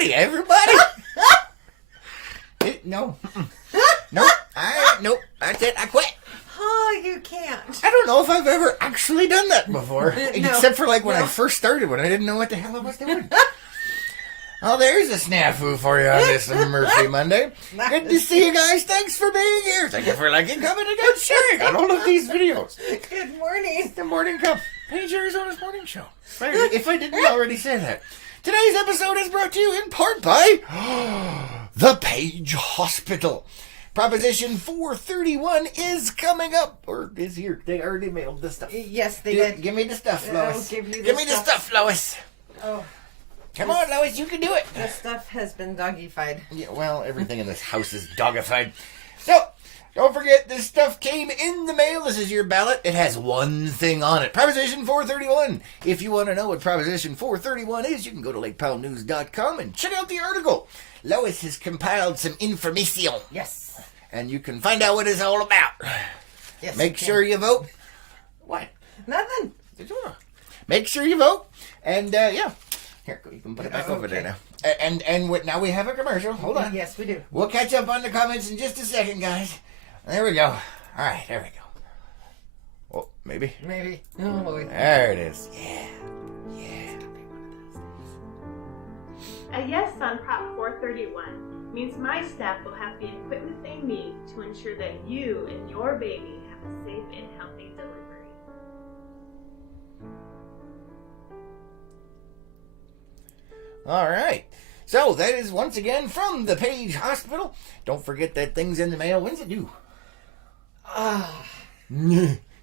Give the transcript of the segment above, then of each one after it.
Howdy, everybody. No. Nope. Nope. That's it. I quit. Oh, you can't. I don't know if I've ever actually done that before. Except for when I first started, when I didn't know what the hell I was doing. Oh, there's a snafu for you on this Murphy Monday. Good to see you guys. Thanks for being here. Thank you for liking, commenting, and sharing on all of these videos. Good morning. It's the Morning Cup, Page Arizona's morning show. If I didn't already say that. Today's episode is brought to you in part by the Page Hospital. Proposition 431 is coming up, or is here. They already mailed the stuff. Yes, they did. Give me the stuff, Lois. Give me the stuff, Lois. Oh. Come on, Lois, you can do it. The stuff has been doggified. Yeah, well, everything in this house is doggified. So, don't forget, this stuff came in the mail. This is your ballot. It has one thing on it. Proposition 431. If you want to know what Proposition 431 is, you can go to lakepowellnews.com and check out the article. Lois has compiled some information. Yes. And you can find out what it's all about. Yes. Make sure you vote. What? Nothing. Make sure you vote. And, yeah. Here, you can put it back over there now. And now we have a commercial. Hold on. Yes, we do. We'll catch up on the comments in just a second, guys. There we go. All right, there we go. Oh, maybe. Maybe. Oh, boy. There it is. Yeah. A yes on Prop 431 means my staff will have the equipment they need to ensure that you and your baby have a safe and healthy delivery. All right. So that is once again from the Page Hospital. Don't forget that thing's in the mail. When's it due?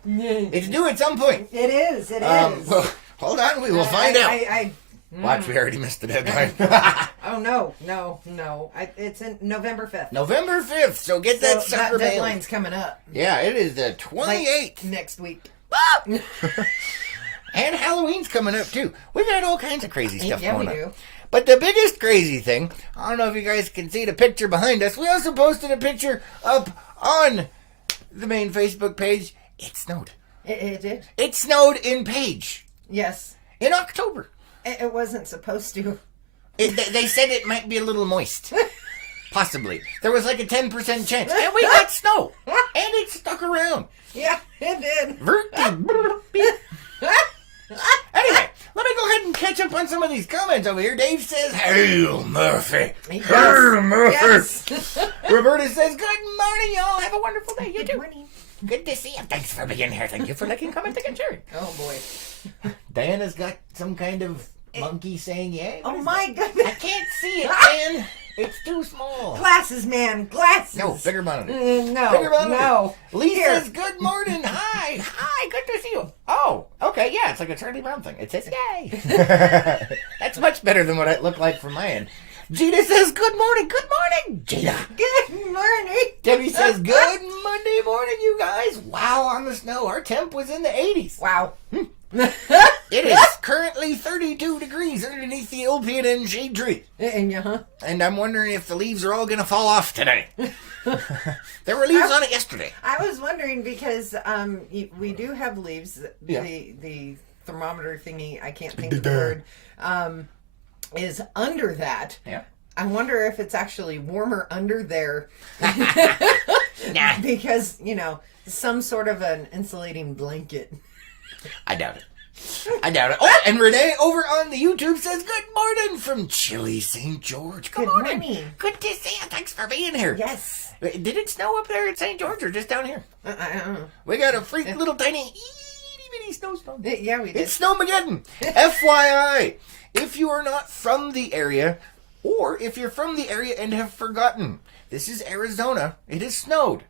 It's due at some point. It is. Well, hold on. We will find out. Watch, we already missed the deadline. Oh, no. It's in November 5th. November 5th. So get that sucker that mailed. deadline's coming up. Yeah, it is the 28th. Next week. And Halloween's coming up, too. We've got all kinds of crazy stuff going on. Yeah, we do. But the biggest crazy thing, I don't know if you guys can see the picture behind us. We also posted a picture up on the main Facebook page. It snowed. It did? It snowed in Page. Yes. In October. It wasn't supposed to. They said it might be a little moist. Possibly. There was like a 10% chance. And we got snow. And it stuck around. Yeah, it did. Anyway, let me go ahead and catch up on some of these comments over here. Dave says, Hail Murphy. Yes. Hail Murphy. Yes. Roberta says, good morning, y'all. Have a wonderful day. You Good too. morning. Good to see you. Thanks for being here. Thank you for liking, commenting, and sharing. Oh, boy. Diana's got some kind of monkey saying yay. Oh, my goodness. I can't see it, man. It's too small. Glasses, man. Glasses. No, bigger monitor. No. Bigger monitor. No. Lee Here. says, good morning. Hi. Hi, good to see you. Oh, okay, yeah, it's like a Charlie Brown thing. It says yay. That's much better than what it looked like from my end. Gina says, good morning. Good morning, Gina. Good morning. Debbie says, good Monday morning, you guys. Wow, on the snow. Our temp was in the 80s. Wow. It is currently 32 degrees underneath the LPN shade tree. And I'm wondering if the leaves are all going to fall off today. There were leaves on it yesterday. I was wondering because we do have leaves. Yeah. The thermometer thingy, I can't think of the word, is under that. Yeah. I wonder if it's actually warmer under there. Nah. Because, some sort of an insulating blanket. I doubt it. Oh, and Renee over on the YouTube says, good morning from chilly St. George. Good morning. Good to see you. Thanks for being here. Yes. Did it snow up there at St. George or just down here? I don't know. We got a freak little tiny itty bitty snowstorm. Yeah, we did. It's Snowmageddon. FYI, if you are not from the area, or if you're from the area and have forgotten, this is Arizona. It has snowed.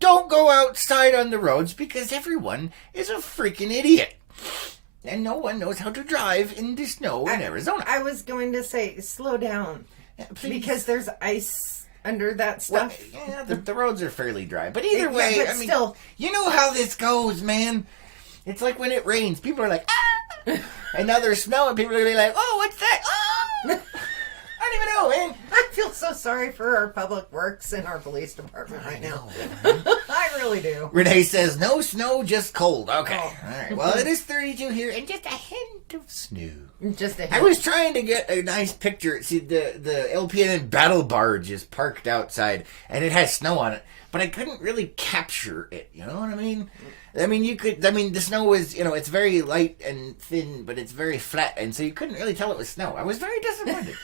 Don't go outside on the roads because everyone is a freaking idiot. And no one knows how to drive in the snow in Arizona. I was going to say, slow down. Yeah, please. Because there's ice under that stuff. Well, yeah, the roads are fairly dry. But either way, but I mean, still. You know how this goes, man. It's like when it rains. People are like, ah! And now there's snow and people are going to be like, oh, what's that? Oh! I don't even know, man. I feel so sorry for our public works and our police department right now. I really do. Renee says, no snow, just cold. Okay. Oh. All right. Well, it is 32 here and just a hint of snow. Just a hint. I was trying to get a nice picture. See, the LPN battle barge is parked outside, and it has snow on it, but I couldn't really capture it. You know what I mean? I mean, the snow is, it's very light and thin, but it's very flat, and so you couldn't really tell it was snow. I was very disappointed.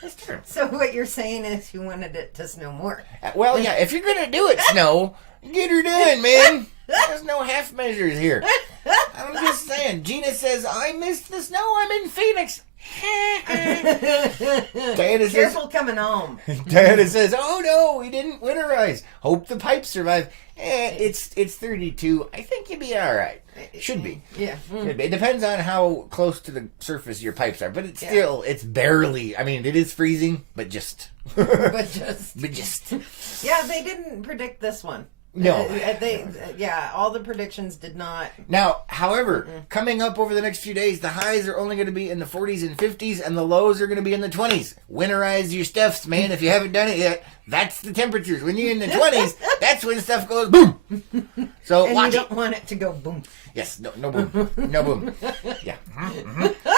That's true. So what you're saying is you wanted it to snow more. Well, yeah, if you're going to do it, snow, get her done, man. There's no half measures here. I'm just saying. Gina says, I missed the snow. I'm in Phoenix. Careful coming home. Diana says, oh no, we didn't winterize. Hope the pipes survive. It's 32. I think you'll be all right. Should be. Yeah. Should be. It depends on how close to the surface your pipes are, but it's barely. I mean, it is freezing, but just. But just. Yeah, they didn't predict this one. No. All the predictions did not. Now, however, coming up over the next few days, the highs are only going to be in the 40s and 50s, and the lows are going to be in the 20s. Winterize your stuffs, man. If you haven't done it yet, that's the temperatures. When you're in the 20s, that's when stuff goes boom. So and watch you don't want it to go boom. Yes, no boom. No boom. Yeah.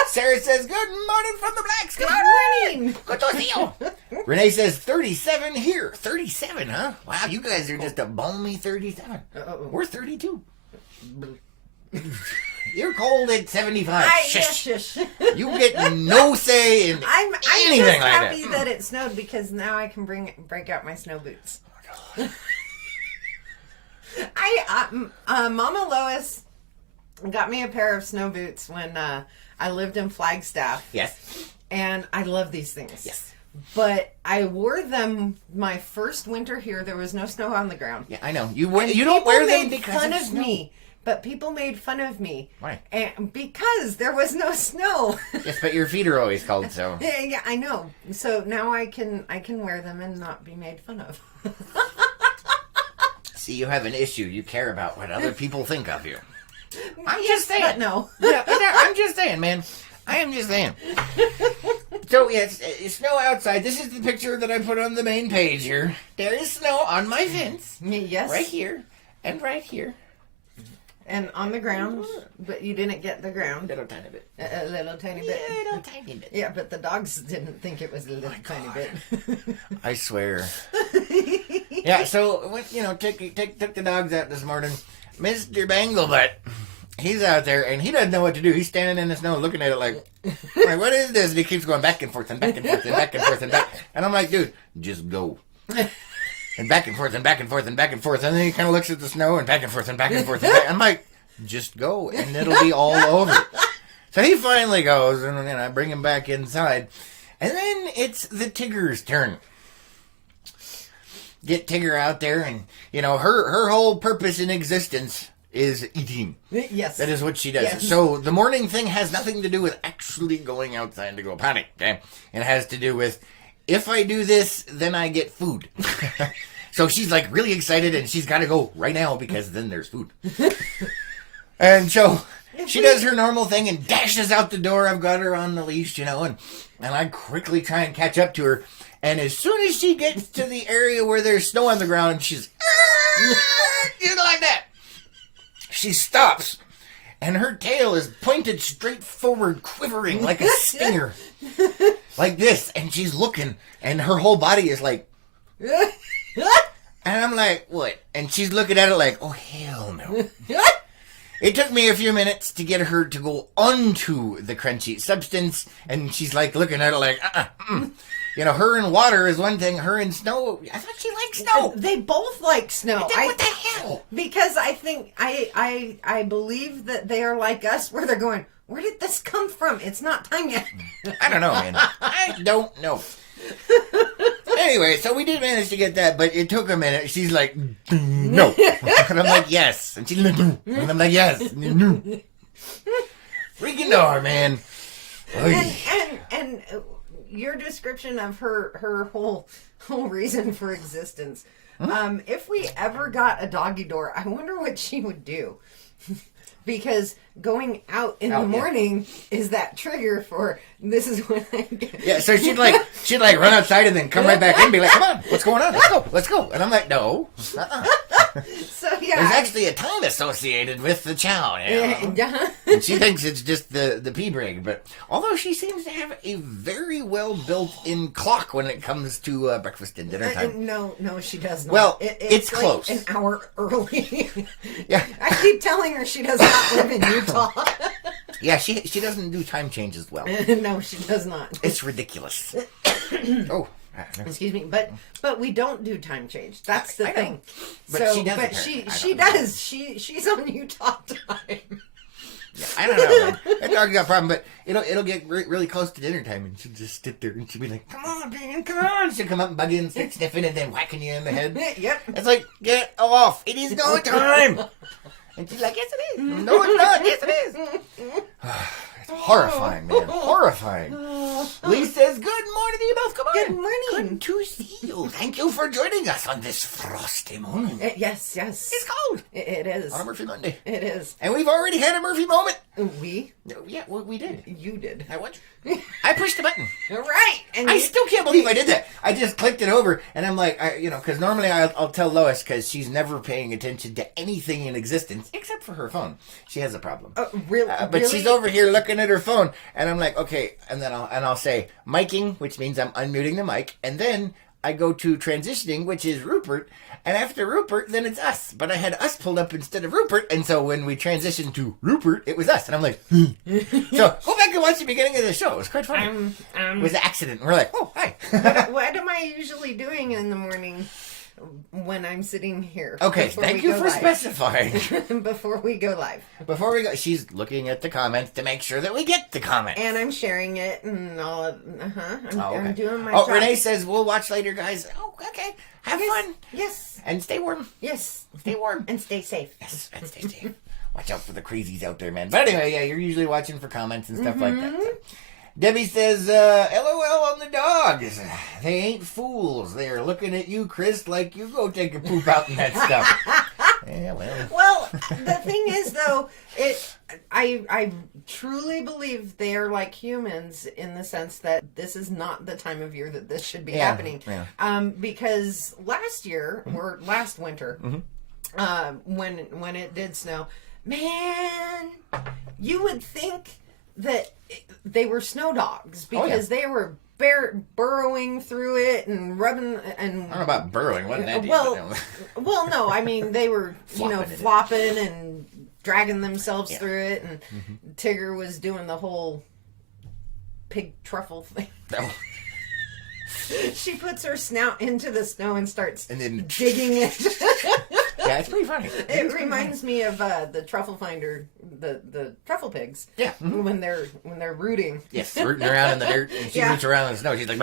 Sarah says, good morning from the Blacks. Good morning. Good to see you. Renee says, 37 here. 37, huh? Wow, you guys are just a balmy 37. We're 32. You're cold at 75. Shush. You get no say in I'm anything just like happy that. that it snowed because now I can break out my snow boots. Mama Lois got me a pair of snow boots when I lived in Flagstaff. Yes. And I love these things. Yes. But I wore them my first winter here. There was no snow on the ground. Yeah, I know. You don't wear them because fun of of snow. me. But people made fun of me. Why? And because there was no snow. Yes, but your feet are always cold, so. Yeah, I know. So now I can wear them and not be made fun of. See, you have an issue. You care about what other people think of you. I'm Yes, just saying. but no. Yeah, I'm just saying, man. I am just saying. So, yes, it's snow outside. This is the picture that I put on the main page here. There is snow on my fence. Yes. Right here. And right here. And on the ground, but you didn't get the ground. Little tiny bit. A little tiny bit. Little tiny bit. Yeah, but the dogs didn't think it was a little tiny bit. I swear. Yeah, so, took the dogs out this morning. Mr. Banglebutt, he's out there, and he doesn't know what to do. He's standing in the snow looking at it like, what is this? And he keeps going back and forth and back and forth and back and forth and back. And I'm like, dude, just go. And back and forth and back and forth and back and forth. And then he kind of looks at the snow and back and forth and back and forth. And back. I'm like, just go, and it'll be all over. So he finally goes, and then I bring him back inside. And then it's the Tigger's turn. Get Tigger out there, and, her whole purpose in existence is eating. Yes. That is what she does. Yes. So the morning thing has nothing to do with actually going outside to go potty, okay? It has to do with, if I do this, then I get food. So she's like really excited, and she's got to go right now because then there's food. And so she does her normal thing and dashes out the door. I've got her on the leash, and I quickly try and catch up to her. And as soon as she gets to the area where there's snow on the ground, she's like that. She stops, and her tail is pointed straight forward, quivering like a stinger. Like this, and she's looking, and her whole body is like... And I'm like, what? And she's looking at it like, oh, hell no. It took me a few minutes to get her to go onto the crunchy substance, and she's like looking at it like, her in water is one thing, her in snow, I thought she liked snow. They both like snow. What the hell? Because I think, I believe that they are like us, where they're going, where did this come from? It's not time yet. I don't know, man. I don't know. Anyway, so we did manage to get that, but it took a minute. She's like, no. And I'm like, yes. And she's like, no. And I'm like, yes. No. Freaking door, man. And your description of her whole reason for existence. If we ever got a doggy door, I wonder what she would do. Because going out in the morning is that trigger for this is when I get... Yeah, so she'd run outside and then come right back in and be like, come on, what's going on? Let's go. And I'm like, no. So yeah, There's actually a time associated with the chow. And she thinks it's just the pee break, but although she seems to have a very well built-in clock when it comes to breakfast and dinner time. No, she does not. Well, it's like close. an hour early. Yeah. I keep telling her she does not live in Utah. Yeah, she doesn't do time changes well. No, she does not. It's ridiculous. Oh. Excuse me, but we don't do time change. That's the I know. thing. But she does. But she does. She's on Utah time. Yeah, I don't know, man. That dog's got a problem, but it'll get really close to dinner time, and she'll just sit there, and she'll be like, "Come on, Dan, come on!" She'll come up and bug you and start sniffing, and then whacking you in the head. Yep. It's like, get off! It is no time. And she's like, "Yes, it is." No, it's not. Yes, it is. It's horrifying, man. Horrifying. Lee says, "Good morning to you both. Come on. Good morning. Good to see you. Thank you for joining us on this frosty morning. Yes. It's cold It is. on a Murphy Monday, It is. and we've already had a Murphy moment. We? Yeah, we did. You did. I what? I pushed the button. Right. And I you- still can't believe I did that. I just clicked it over, and I'm like, because normally I'll tell Lois because she's never paying attention to anything in existence except for her phone. She has a problem. Really? But Really? she's over here looking at her phone, and I'm like, okay, and then I'll say miking, which means I'm unmuting the mic, and then I go to transitioning, which is Rupert, and after Rupert, then it's us. But I had us pulled up instead of Rupert, and so when we transitioned to Rupert, it was us, and I'm like, so go back and watch the beginning of the show. It was quite funny. It was an accident. We're like, oh, hi. What am I usually doing in the morning when I'm sitting here? Okay, before thank we you go for live? specifying. Before we go live. Before we go, she's looking at the comments to make sure that we get the comment. And I'm sharing it and all of, I'm doing my Oh, job. Renee says, we'll watch later, guys. Oh, okay. Have fun. Yes. And stay warm. Yes. Stay warm. And stay safe. Yes, and stay safe. Watch out for the crazies out there, man. But anyway, yeah, you're usually watching for comments and stuff like that. So. Debbie says, LOL on the dogs. They ain't fools. They are looking at you, Chris, like you go take a poop out and that stuff. Yeah, well. Well, the thing is, though, I truly believe they are like humans in the sense that this is not the time of year that this should be happening. Yeah. Because last year, or last winter, when it did snow, man, you would think that they were snow dogs because they were burrowing through it and rubbing and I don't know about burrowing. Wasn't that deep, well, no, I mean they were flopping and dragging themselves through it, and Tigger was doing the whole pig truffle thing. No. She puts her snout into the snow and starts then digging it. Yeah, it's pretty funny. It reminds me of the truffle finder, the truffle pigs. Yeah. When they're rooting. Yes, rooting around in the dirt, and she roots around in the snow. She's like,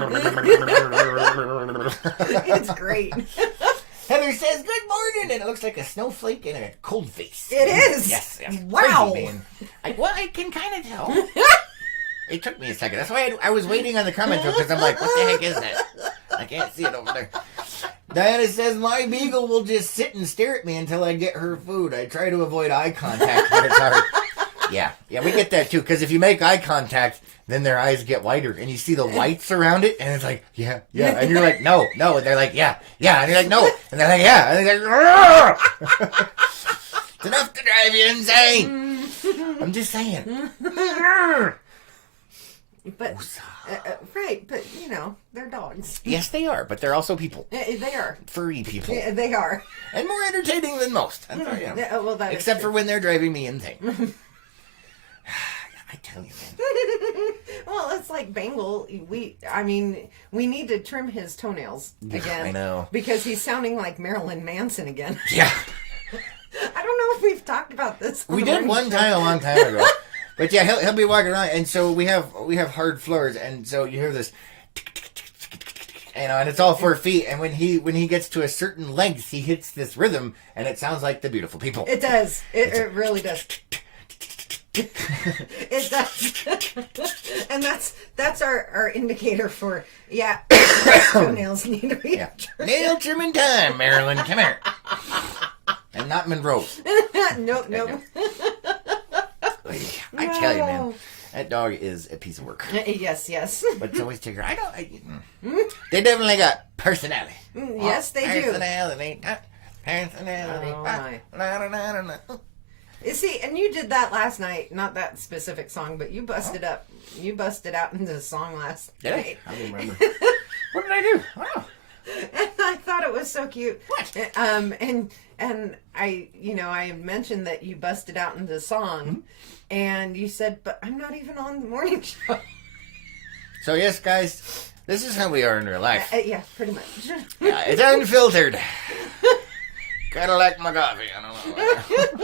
It's great. Heather says, "Good morning," and it looks like a snowflake and a cold face. It is. Yes. Wow. Crazy, man. I can kind of tell. It took me a second. That's why I was waiting on the comment because I'm like, what the heck is that? I can't see it over there. Diana says, my beagle will just sit and stare at me until I get her food. I try to avoid eye contact, but it's hard. Yeah, we get that too, because if you make eye contact, then their eyes get whiter, and you see the whites around it, and it's like, yeah, and you're like, no, and they're like, yeah, and you're like, no, and they're like, yeah, and they're like, it's enough to drive you insane. I'm just saying. But right, but they're dogs. Yes, they are, but they're also people. They are Furry people. Yeah, they are, and more entertaining than most. well, that Except for when they're driving me insane. I tell you, man. Well, it's like Bengal. We need to trim his toenails again. I know, because he's sounding like Marilyn Manson again. Yeah. I don't know if we've talked about this. We did one time a long time ago. But yeah, he'll be walking around, and so we have hard floors, and so you hear this, and it's all 4 feet. And when he gets to a certain length, he hits this rhythm, and it sounds like the beautiful people. It does. It really does. It does. And that's our indicator for toenails need to be trimmed. Nail trimming time, Marilyn. Come here. And not Monroe. Nope. I tell you, man, that dog is a piece of work. Yes. But it's always Tigger. They definitely got personality. Yes, they do. Personality. Personality. Oh, my. La-da-da-da-da. You see, and you did that last night. Not that specific song, but you busted up. You busted out into the song last Did I? night. I don't remember. What did I do? Wow. And I thought it was so cute. What? And I, I had mentioned that you busted out into song, and you said, "But I'm not even on the morning show." So yes, guys, this is how we are in real life. Yeah, pretty much. Yeah, it's unfiltered. Kind of like my coffee. I don't know.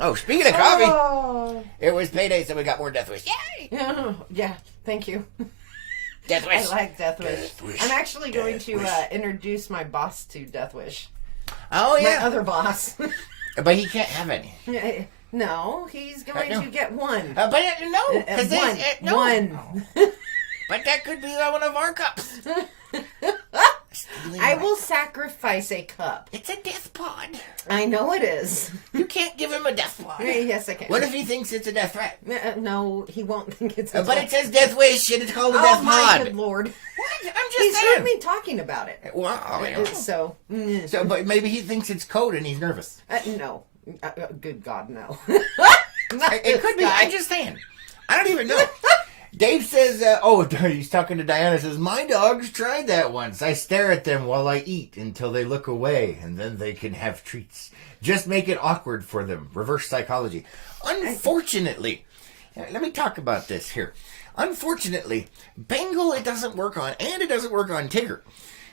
Oh, speaking of coffee, Oh. it was payday, so we got more Death Wish. Yay! Yeah, thank you. Death Wish. I like Death Wish. Death Wish. I'm actually going Death to Wish. Introduce my boss to Death Wish. Oh My yeah, other boss. but he can't have any. No, he's going no. to get one. But no, because One. no. One. But that could be one of our cups. I will sacrifice a cup. It's a death pod. I know it is. You can't give him a death pod. Yes, I can. What if he thinks it's a death threat? No, he won't think it's a But it says Death Wish and it's called a Oh death my pod. good lord. What? I'm He's just heard saying. me talking about it. Wow. So, So, but maybe he thinks it's code and he's nervous. no. Good God, no. It could be. I'm just saying. I don't even know. Dave says, he's talking to Diana, says, my dogs tried that once. I stare at them while I eat until they look away, and then they can have treats. Just make it awkward for them. Reverse psychology. Unfortunately, let me talk about this here. Unfortunately, Bengal it doesn't work on, and it doesn't work on Tigger.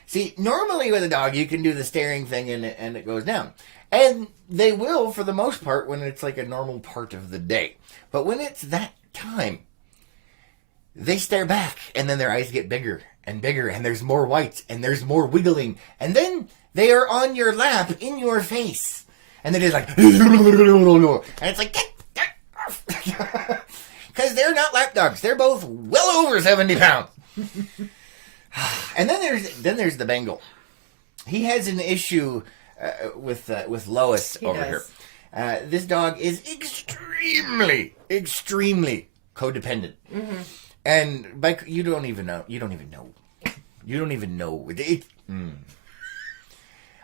See, normally with a dog, you can do the staring thing and it goes down. And they will, for the most part, when it's like a normal part of the day. But when it's that time, they stare back, and then their eyes get bigger and bigger, and there's more whites, and there's more wiggling, and then they are on your lap, in your face. And then it's like, and it's like, get off. Because they're not lap dogs. They're both well over 70 pounds. And then there's the Bengal. He has an issue with Lois He over does. here. This dog is extremely codependent. Mm-hmm. And you don't even know.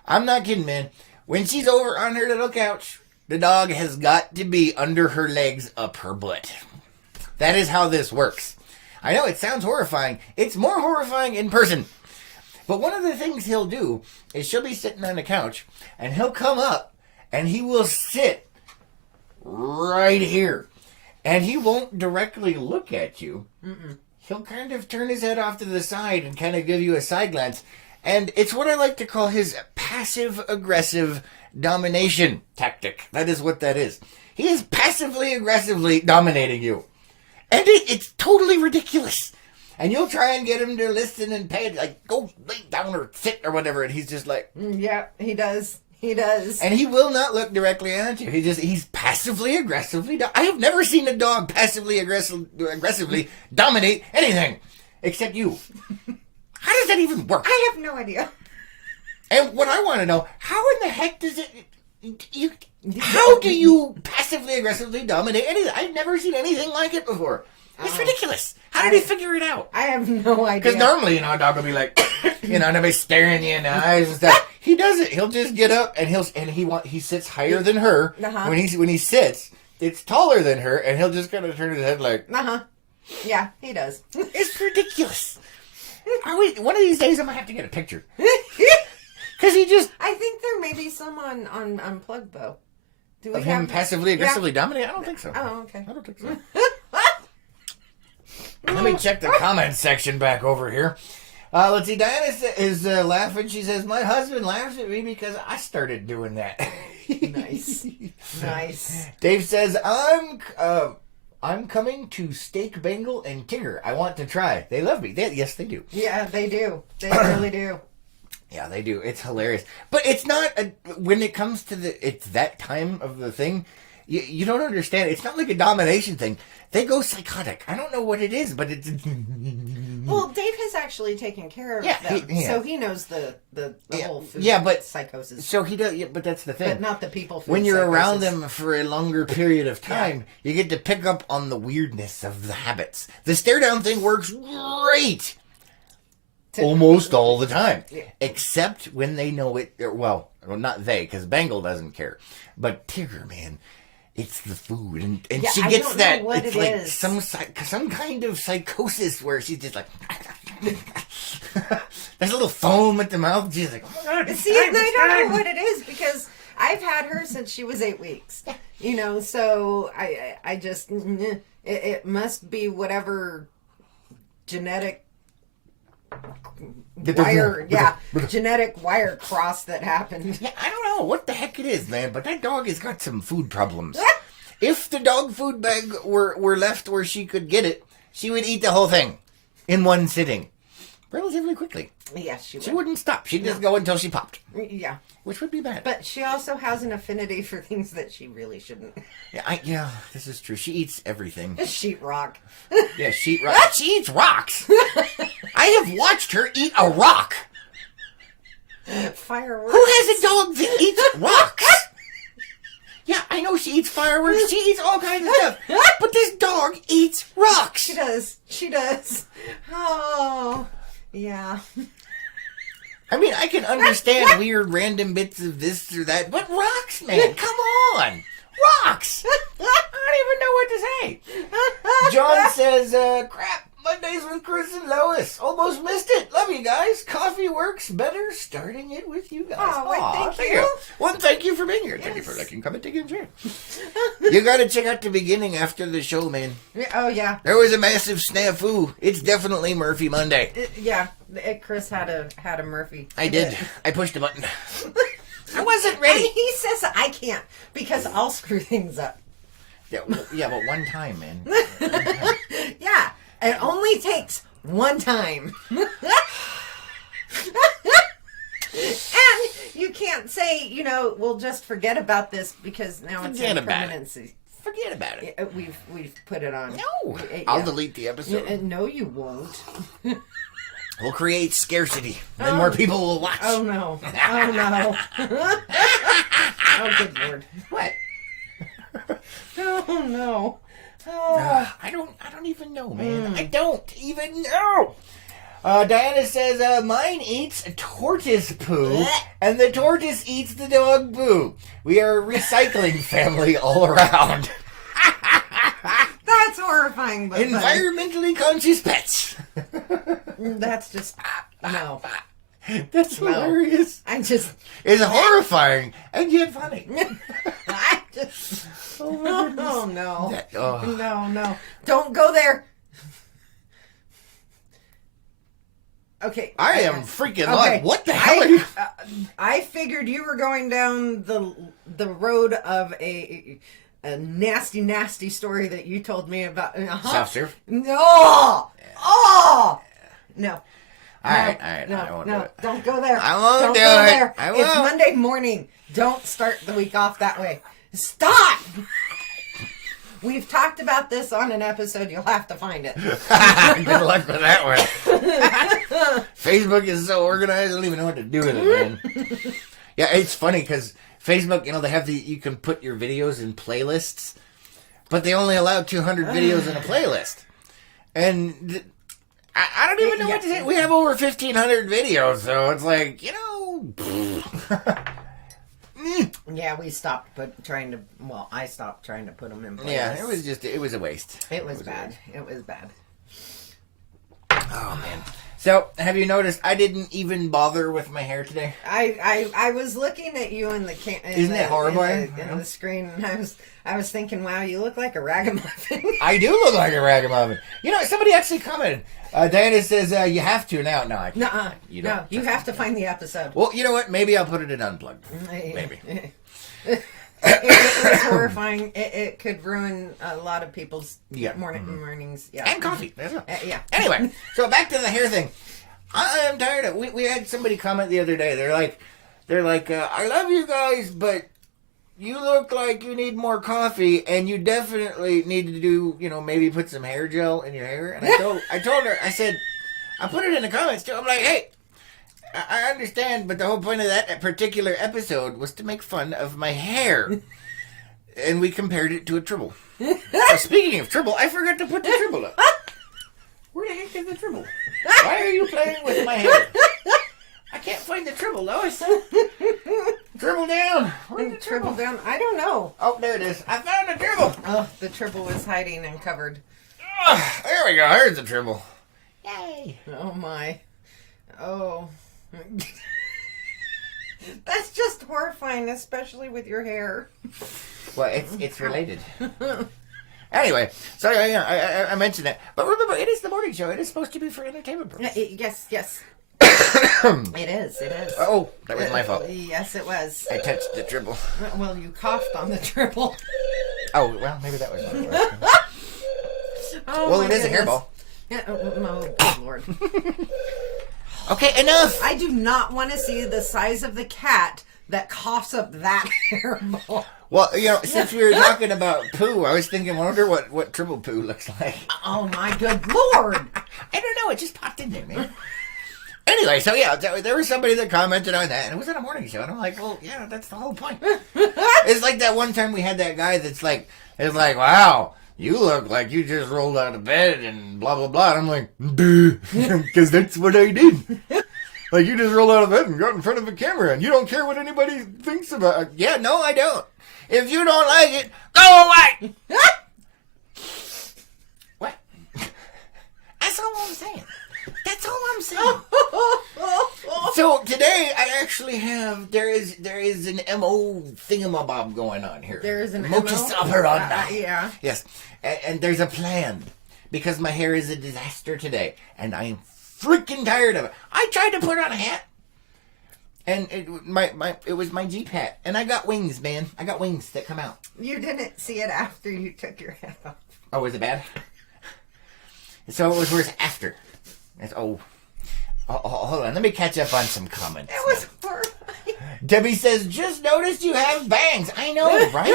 I'm not kidding, man. When she's over on her little couch, the dog has got to be under her legs, up her butt. That is how this works. I know it sounds horrifying. It's more horrifying in person. But one of the things he'll do is she'll be sitting on the couch, and he'll come up, and he will sit right here. And he won't directly look at you. Mm-mm. He'll kind of turn his head off to the side and kind of give you a side glance. And it's what I like to call his passive-aggressive domination tactic. That is what that is. He is passively aggressively dominating you. And it's totally ridiculous. And you'll try and get him to listen and pay, like, go lay down or sit or whatever. And he's just like... Yeah, he does. He does. And he will not look directly at you. He's passively aggressively. I have never seen a dog passively aggressively dominate anything except you. How does that even work? I have no idea. And what I want to know, how in the heck does it? How do you passively aggressively dominate anything? I've never seen anything like it before. It's ridiculous. How did he figure it out? I have no idea. Because normally, a dog will be like, they'll be staring you in the eyes and stuff. He doesn't. He'll just get up and he sits higher than her. Uh-huh. When he sits, it's taller than her, and he'll just kind of turn his head like. Yeah, he does. It's ridiculous. One of these days, I'm gonna have to get a picture. Because he just. I think there may be some on Unplugged though. Do we Of him have passively aggressively dominating? I don't think so. Oh, okay. I don't think so. Let me check the comments section back over here. Let's see. Diana is laughing. She says, "My husband laughs at me because I started doing that." Nice. Nice. Dave says, "I'm coming to Steak Bengal and Tigger. I want to try. They love me. Yes, they do. Yeah, they do. They really do. Yeah, they do. It's hilarious. But it's not when it comes to it's that time of the thing. You don't understand. It's not like a domination thing. They go psychotic. I don't know what it is, but it's... Well, Dave has actually taken care of them, so he knows the whole food psychosis. So he does, but that's the thing. But not the people food when you're psychosis. around them for a longer period of time, you get to pick up on the weirdness of the habits. The stare down thing works great almost all the time. Yeah. Except when they know it, well, not they, because Bengal doesn't care. But Tigger, man, it's the food. And Yeah, she I gets don't know that, what it's it like is. some kind of psychosis where she's just like, there's a little foam at the mouth. She's like, oh my God, it's See, time, and I it's don't time. know what it is because I've had her since she was 8 weeks. You know, so I just it must be whatever genetic genetic wire cross that happened. Yeah, I don't know what the heck it is, man, but that dog has got some food problems. If the dog food bag were left where she could get it, she would eat the whole thing in one sitting relatively quickly. Yes, she would. She wouldn't stop. She'd just go until she popped, Yeah. which would be bad. But she also has an affinity for things that she really shouldn't. Yeah, this is true. She eats everything. Sheetrock. Yeah, she eats rocks. I have watched her eat a rock. Fireworks. Who has a dog that eats rocks? Yeah, I know she eats fireworks. She eats all kinds of stuff. But this dog eats rocks. She does. She does. Oh, yeah. I mean, I can understand weird random bits of this or that, but rocks, man, come on. Rocks. I don't even know what to say. John says, crap, Mondays with Chris and Lois. Almost missed it. Love you guys. Coffee works better starting it with you guys. Oh, well, Aw, thank you. Well, thank you for being here. Thank you for Yes. liking, comment, taking, and sharing. You got to check out the beginning after the show, man. Oh, yeah. There was a massive snafu. It's definitely Murphy Monday. Yeah. Chris had a Murphy. I did. I pushed the button. I wasn't And ready. he says I can't because I'll screw things up. Yeah, but one time, man. Yeah. It only takes one time. And you can't say, we'll just forget about this because now it's Forget in about it. permanency. Forget about it. We've put it on. No. Yeah. I'll delete the episode. No, you won't. We'll create scarcity. Then more people will watch. Oh no. Oh no. Oh good lord. What? Oh no. Oh. I don't even know, man. I don't even know. Diana says, mine eats tortoise poo, and the tortoise eats the dog poo. We are a recycling family all around. That's horrifying, but Environmentally conscious pets. that's just no. That's hilarious. I just It's horrifying and yet funny. I just Oh, my goodness. oh no. Oh. No. Don't go there. Okay. I am freaking like, what the hell are I, you? I figured you were going down the road of a nasty story that you told me about. Soft serve? No. Oh. No. All right. No, I won't do no, it. don't go there. I won't Don't do go it. there. I It's won't. Monday morning. Don't start the week off that way. Stop. We've talked about this on an episode. You'll have to find it. Good luck with that one. Facebook is so organized, I don't even know what to do with it, man. Yeah, it's funny because Facebook, they have you can put your videos in playlists, but they only allow 200 videos in a playlist. And I don't even know what to say. We have over 1,500 videos, so it's like, Yeah, we stopped I stopped trying to put them in place. Yeah, it was a waste. It was bad. It was bad. Oh, man. So, have you noticed I didn't even bother with my hair today? I was looking at you in the Isn't it horrible? in the screen, and I was thinking, wow, you look like a ragamuffin. I do look like a ragamuffin. Somebody actually commented. Diana says, you have to now. No, I can't. Nuh-uh. You No, don't. you have to find the episode. Well, you know what? Maybe I'll put it in unplugged. Maybe. It was horrifying. It could ruin a lot of people's mornings. Yeah. And coffee. That's all. Yeah. Anyway, so back to the hair thing. I am tired of. We had somebody comment the other day. They're like, I love you guys, but you look like you need more coffee, and you definitely need to do, maybe put some hair gel in your hair. And I told her, I said, I put it in the comments too. I'm like, hey, I understand, but the whole point of that particular episode was to make fun of my hair. And we compared it to a tribble. Speaking of tribble, I forgot to put the tribble up. Where the heck is the dribble? Why are you playing with my hair? I can't find the dribble, Lois. Dribble down. Where's the Tribble down. I don't know. Oh, there it is. I found the dribble. Oh, the tribble was hiding and covered. There we go. Here's the dribble. Yay. Oh my. Oh. That's just horrifying, especially with your hair. Well, it's related. Anyway, so I mentioned that. But remember, it is the morning show. It is supposed to be for entertainment purposes. Yes. It is. Oh, that was my fault. Yes, it was. I touched the dribble. Well, you coughed on the dribble. Oh, well, maybe that was my fault. Oh, Well, my it is a goodness. hairball. Yeah, oh, good Lord. Okay, enough. I do not want to see the size of the cat that coughs up that hairball. Well, since we were talking about poo, I was thinking, I wonder what triple poo looks like. Oh, my good Lord. I don't know. It just popped in there, man. Anyway, so yeah, there was somebody that commented on that, and it was on a morning show, and I'm like, well, yeah, that's the whole point. It's like that one time we had that guy that's like, it's like, wow, you look like you just rolled out of bed and blah, blah, blah. And I'm like, duh, because that's what I did. Like, you just rolled out of bed and got in front of a camera, and you don't care what anybody thinks about it. Yeah, no, I don't. If you don't like it, go away. What? That's all I'm saying. That's all I'm saying. So today I actually have there is an MO thingamabob going on here. There is an Modus MO? operandi. Yeah. Yes, and there's a plan because my hair is a disaster today, and I am freaking tired of it. I tried to put on a hat, and it was my Jeep hat, and I got wings, man. I got wings that come out. You didn't see it after you took your hat off. Oh, was it bad? So it was worse after. Oh, hold on. Let me catch up on some comments. It was horrifying. Debbie says, just noticed you have bangs. I know, right?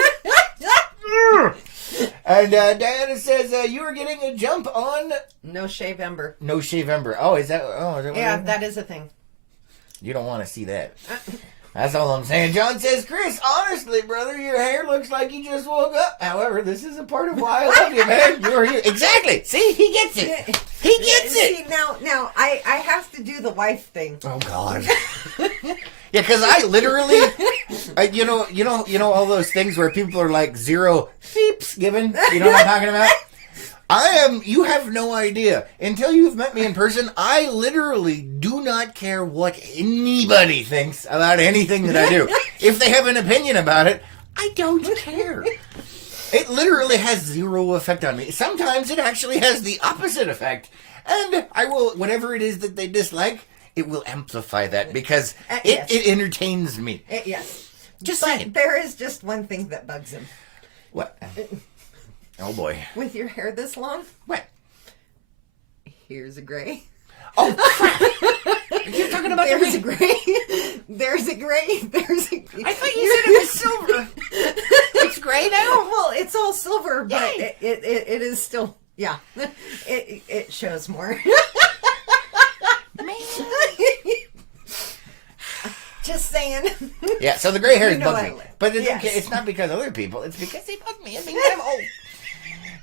And Diana says, you were getting a jump on... No shave ember. No shave ember. Oh, is that what Yeah, it is? that is a thing. You don't want to see that. That's all I'm saying. John says, Chris, honestly, brother, your hair looks like you just woke up. However, this is a part of why I love you, man. You're here. Exactly. See, he gets it. He gets it. See, now, I have to do the wife thing. Oh, God. Yeah, because I literally, you know all those things where people are like 0 beeps given? You know what I'm talking about? You have no idea. Until you've met me in person, I literally do not care what anybody thinks about anything that I do. If they have an opinion about it, I don't care. It literally has 0 effect on me. Sometimes it actually has the opposite effect. And I will, whatever it is that they dislike, it will amplify that because Yes. it entertains me. Yes. Just But saying. there is just one thing that bugs him. What? Oh, boy. With your hair this long, What? here's a gray. Oh, crap. You're talking about There's the a gray. There's a gray. There's a gray. I thought you said it was silver. It's gray now? Well, it's all silver, but Yay. it is still, yeah. It shows more. Just saying. Yeah, so the gray hair You know bugs I me. would. But it's Yes. okay. It's not because of other people. It's because they bug me. I mean, I'm old.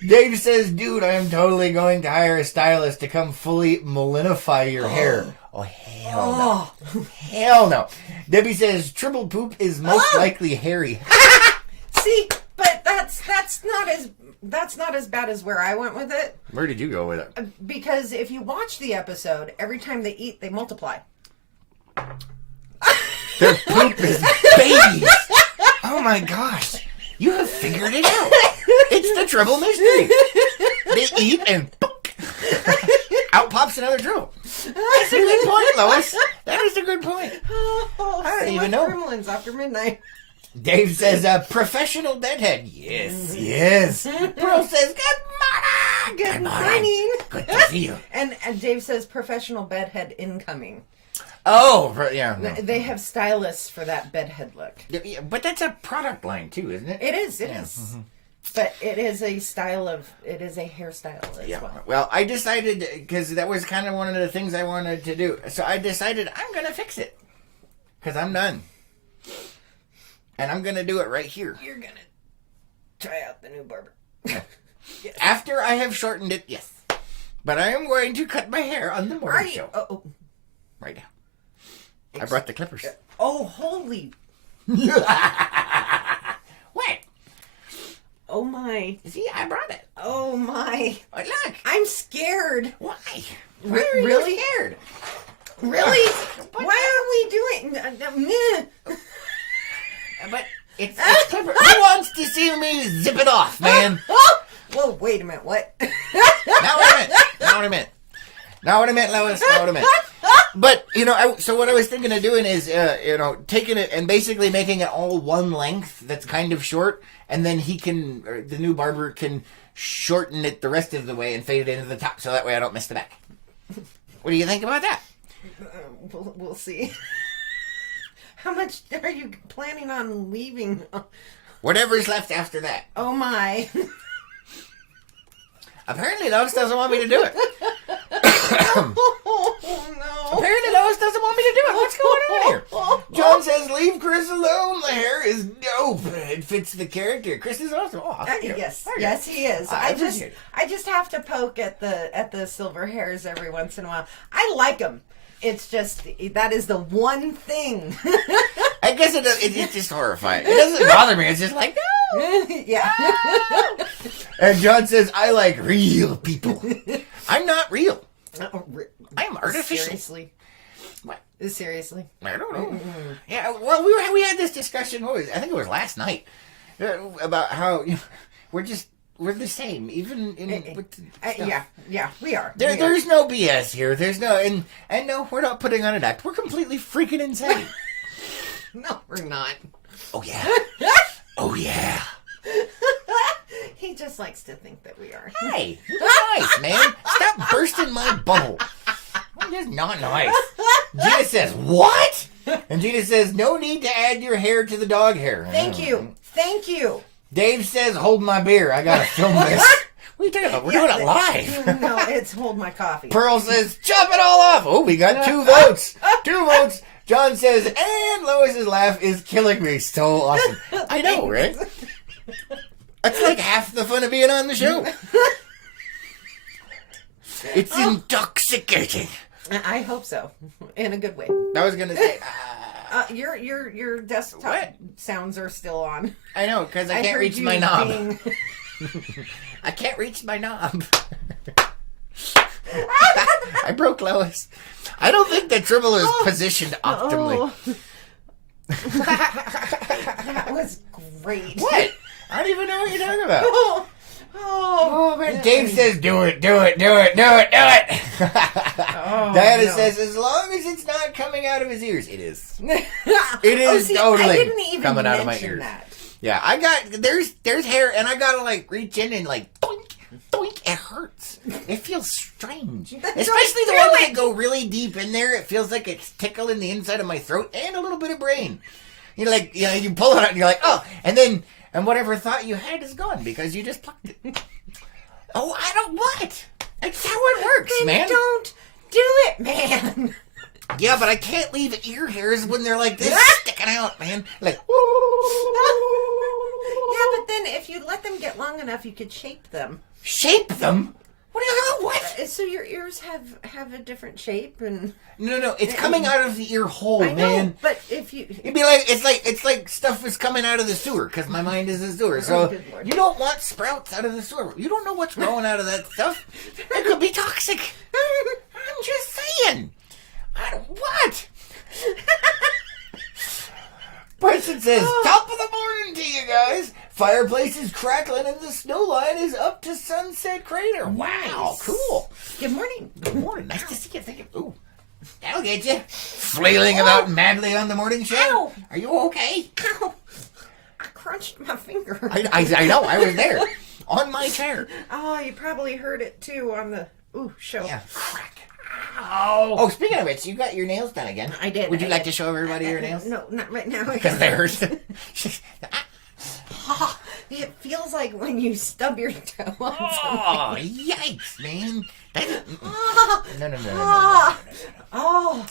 Dave says, dude, I am totally going to hire a stylist to come fully melinify your hair. Oh, hell no. Hell no. Debbie says, triple poop is most likely hairy. See, but that's not as bad as where I went with it. Where did you go with it? Because if you watch the episode, every time they eat, they multiply. Their poop is babies. Oh my gosh. You have figured it out. It's the triple mystery. They eat and out pops another drill. That's a good point, Lois. That is a good point. I don't even know. Gremlins after midnight. Dave says, professional bedhead. Yes, yes. Pearl says, good morning. Good morning. Good to see you. And Dave says professional bedhead incoming. Oh, yeah. No. They have stylists for that bedhead look. Yeah, but that's a product line, too, isn't it? It is. Mm-hmm. But it is a hairstyle as well. Well, I decided, because that was kind of one of the things I wanted to do. So I decided I'm going to fix it. Because I'm done. And I'm going to do it right here. You're going to try out the new barber. After I have shortened it, yes. But I am going to cut my hair on the morning show. Right now. I brought the clippers. Oh, holy. What? Oh, my. See, I brought it. Oh, my. Oh, look. I'm scared. Why? Why are you Really? scared? Really? Why are we doing... But it's clipper. Who wants to see me zip it off, man? Whoa, wait a minute. What? Not what I meant, Lois. Not what I meant. But, so what I was thinking of doing is, taking it and basically making it all one length that's kind of short, and then the new barber can shorten it the rest of the way and fade it into the top, so that way I don't miss the back. What do you think about that? We'll see. How much are you planning on leaving? Whatever's left after that. Oh, my. Apparently, Lois doesn't want me to do it. Oh, no. Apparently, Lois doesn't want me to do it. What's going on here? John says, leave Chris alone. The hair is dope. It fits the character. Chris is awesome. Oh, thank you. Yes, Thank you. yes, he is. I appreciate it. I just have to poke at the silver hairs every once in a while. I like them. It's just, that is the one thing. I guess it's just horrifying. It doesn't bother me. It's just like, no. Yeah. And John says, I like real people. I'm not real. I'm artificial. Seriously. What? Seriously. I don't know. Yeah, well, we had this discussion, I think it was last night, about how we're the same, even with stuff. Yeah, we are. There's no BS here. There's no, and no, we're not putting on an act. We're completely freaking insane. No, we're not. Oh, yeah. Oh, yeah. He just likes to think that we are. Hey, you're nice, man. Stop bursting my bubble. I'm just not nice. Gina says, what? And Gina says, no need to add your hair to the dog hair. Thank you. Dave says, hold my beer. I gotta film this. What are you talking about? We're doing it live. No, it's hold my coffee. Pearl says, chop it all off. Oh, we got 2 votes. 2 votes. John says, and Lois's laugh is killing me. So awesome. I know, right? That's like half the fun of being on the show. It's intoxicating. I hope so, in a good way. I was gonna say, your desktop sounds are still on. I know, because I can't reach my knob. I can't reach my knob. I broke Lois. I don't think the dribble is positioned optimally. That was great. What? I don't even know what you're talking about. Oh, man. Dave says, do it. Diana says, as long as it's not coming out of his ears. It is. It is totally I didn't even coming out of my ears. That. Yeah, there's hair, and I gotta like reach in and like doink, doink. It hurts. It feels strange, especially the ones that go really deep in there. It feels like it's tickling the inside of my throat and a little bit of brain. You pull it out and you're like, oh, and whatever thought you had is gone because you just plucked it. Oh, I don't what? That's how it works, then man. Don't do it, man. Yeah, but I can't leave ear hairs when they're like this sticking out, man. Like, yeah, but then if you let them get long enough, you could shape them. Shape them? What? So your ears have a different shape and. No, it's coming out of the ear hole, I know, man. But if you, it'd be like it's like stuff is coming out of the sewer because my mind is a sewer. So you don't want sprouts out of the sewer. You don't know what's growing out of that stuff. It could be toxic. I'm just saying. What? Bryson says, top of the morning to you guys. Fireplace is crackling and the snow line is up to Sunset Crater. Wow, cool. Good morning. Good morning. Nice to see you. Thank you. Ooh. That'll get you. Flailing about madly on the morning show. Ow. Are you okay? Ow. I crunched my finger. I know. I was there. On my chair. Oh, you probably heard it too on the show. Yeah. Crack. Ow. Oh, speaking of which, you got your nails done again. I did. Would you like to show everybody your nails? No, not right now. Because they hurt. It feels like when you stub your toe on something. Yikes, man. No. Oh,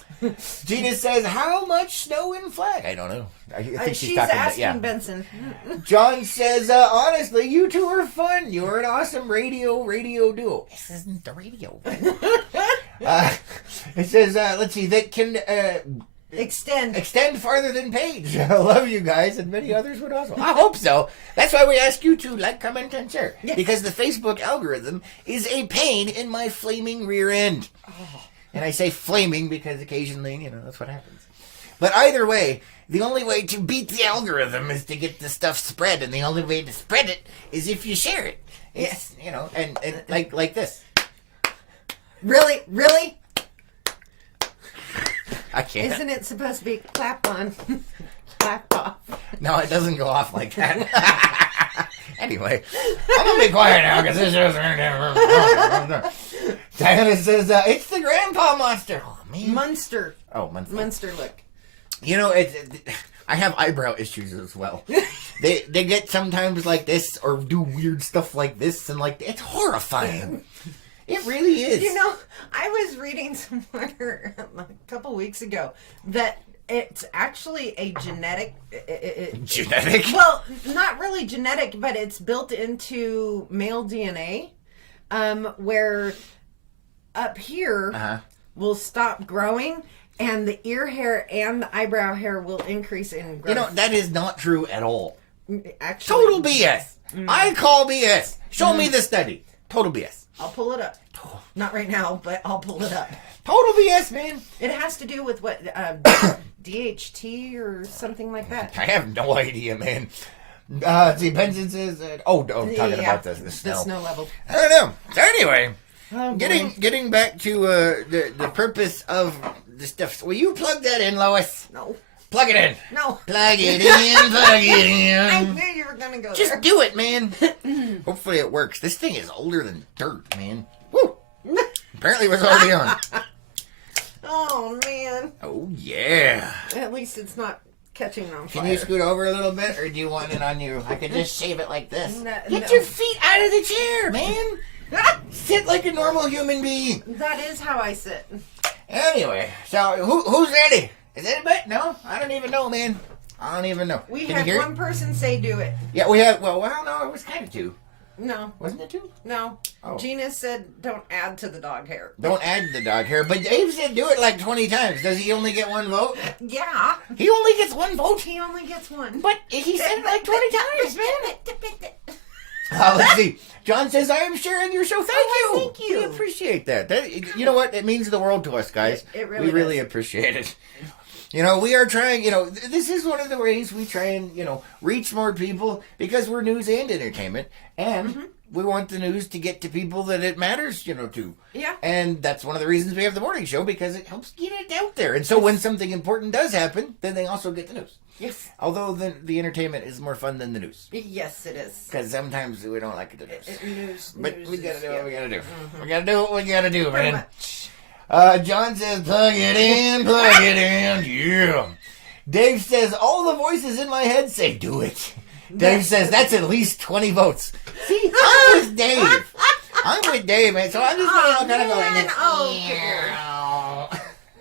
Gina says, how much snow in Flag? I don't know. I think She's talking asking about, Benson. John says, honestly, you two are fun. You're an awesome radio duo. This isn't the radio. It says, let's see, that can extend farther than Paige. I love you guys, and many others would also. I hope so. That's why we ask you to like, comment, and share. Yes. Because the Facebook algorithm is a pain in my flaming rear end. And I say flaming because occasionally, that's what happens. But either way, the only way to beat the algorithm is to get the stuff spread, and the only way to spread it is if you share it. It's, and like this. Really? I can't. Isn't it supposed to be clap on, clap off? No, it doesn't go off like that. Anyway, I'm going to be quiet now because this is... Diana says, it's the Grandpa Monster. Oh, man. Munster. Oh, Munster. Munster look. I have eyebrow issues as well. They get sometimes like this or do weird stuff like this, and it's horrifying. It really is. I was reading somewhere a couple weeks ago that it's actually a genetic... Genetic? Well, not really genetic, but it's built into male DNA, where up here will stop growing, and the ear hair and the eyebrow hair will increase in growth. That is not true at all. Actually, Total BS. I call BS. Show me the study. Total BS. I'll pull it up. Not right now, but I'll pull it up. Total BS, man. It has to do with what, DHT or something like that. I have no idea, man. See, Benson says, talking about the snow. The snow level. I don't know. So anyway, Oh, getting back to the purpose of the stuff. Will you plug that in, Lois? No. Plug it in. No. Plug it in, plug it in. I knew you were going to go Just there. do it, man. Hopefully it works. This thing is older than dirt, man. Woo. Apparently it was already on. Oh, man. Oh, yeah. At least it's not catching on fire. Can you scoot over a little bit, or do you want it on you? I could just shave it like this. Get No. your feet out of the chair, man. Sit like a normal human being. That is how I sit. Anyway, so who's ready? Is anybody? No, I don't even know, man. I don't even know. We Can had you hear one it? person say do it. Yeah, we have. Well, no, it was kind of two. No. Wasn't it two? No. Oh. Gina said don't add to the dog hair. Don't add the dog hair. But Dave said do it like 20 times. Does he only get one vote? Yeah. He only gets one vote. He only gets one. But he said it like 20 times, man. Let's see. John says, I am sharing your show. Thank you. Thank you. We appreciate that. You know what? It means the world to us, guys. It really we really does. appreciate it. We are trying, this is one of the ways we try and, reach more people because we're news and entertainment. And we want the news to get to people that it matters, to. Yeah. And that's one of the reasons we have the morning show, because it helps get it out there. And so when something important does happen, then they also get the news. Yes. Although the entertainment is more fun than the news. Yes, it is. Because sometimes we don't like the news. News. But news we gotta is- do yeah. what we gotta do. We gotta do what we gotta do, Pretty man. much. John says, plug it in, plug it in. Yeah. Dave says, all the voices in my head say, do it. Dave says, that's at least 20 votes. See, I'm with Dave. I'm with Dave, man. So I'm just going to kind of go man.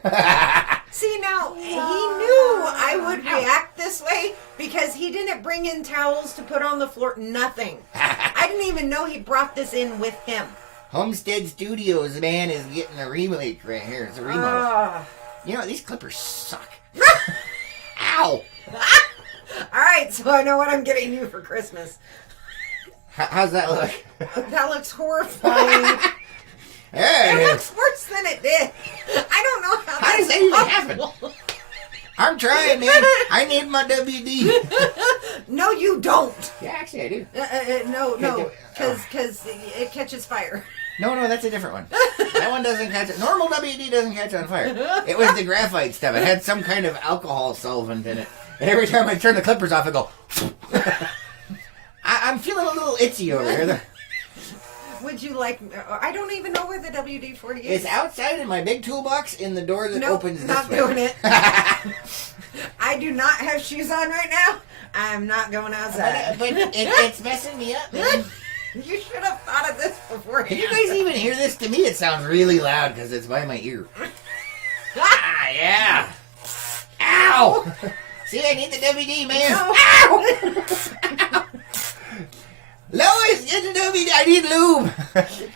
like, See, now, he knew I would react this way because he didn't bring in towels to put on the floor. Nothing. I didn't even know he brought this in with him. Homestead Studios, man, is getting a remake right here. It's a remodel. These clippers suck. Ow! All right, so I know what I'm getting you for Christmas. How's that look? That looks horrifying. Hey, It looks worse than it did. I don't know how How does that's that even possible. happen? I'm trying, man. I need my WD. No, you don't. Yeah, actually, I do. No, do it. because it catches fire. No, that's a different one. That one doesn't catch it. Normal WD doesn't catch on fire. It was the graphite stuff. It had some kind of alcohol solvent in it. And every time I turn the clippers off, I go... I'm feeling a little itchy over here. Would you like... I don't even know where the WD-40 is. It's outside in my big toolbox in the door that Nope, opens this not way. doing it. I do not have shoes on right now. I'm not going outside. But it's messing me up, man. You should have thought of this beforehand. Can you guys even hear this? To me, it sounds really loud because it's by my ear. Yeah. Ow! See, I need the WD, man. No. Ow! Lois, get the WD. I need lube.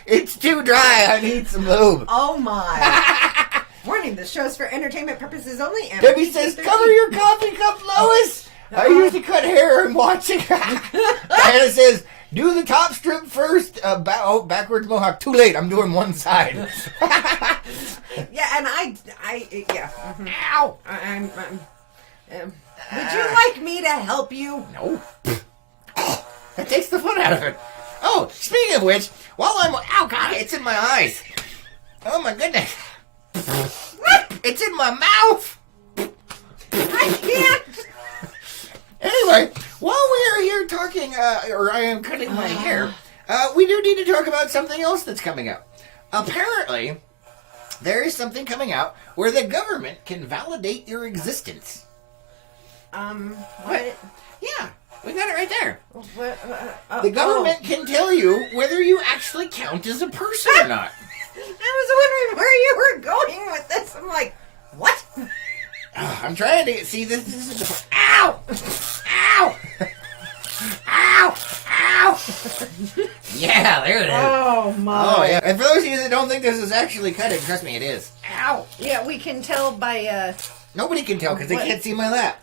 It's too dry. I need some lube. Oh my. Warning, this show's for entertainment purposes only. And Debbie says, cover your coffee cup, Lois. I usually cut hair and watching. Diana says, do the top strip first. Backwards mohawk. Too late. I'm doing one side. Yeah, and yeah. Mm-hmm. Ow. Would you like me to help you? No. That takes the fun out of it. Oh, speaking of which, while I'm... Ow, God, it's in my eyes. Oh, my goodness. It's in my mouth. I can't. Anyway, while we are here talking, or I am cutting my hair, we do need to talk about something else that's coming up. Apparently, there is something coming out where the government can validate your existence. What? Yeah, we got it right there. What? The government can tell you whether you actually count as a person or not. I was wondering where you were going with this. I'm like, what? I'm trying to see this. This is ow, ow, ow, ow. Yeah, there it is. Oh my. Oh yeah. And for those of you that don't think this is actually cutting, trust me, it is. Ow. Yeah, we can tell by Nobody can tell because they can't see my lap.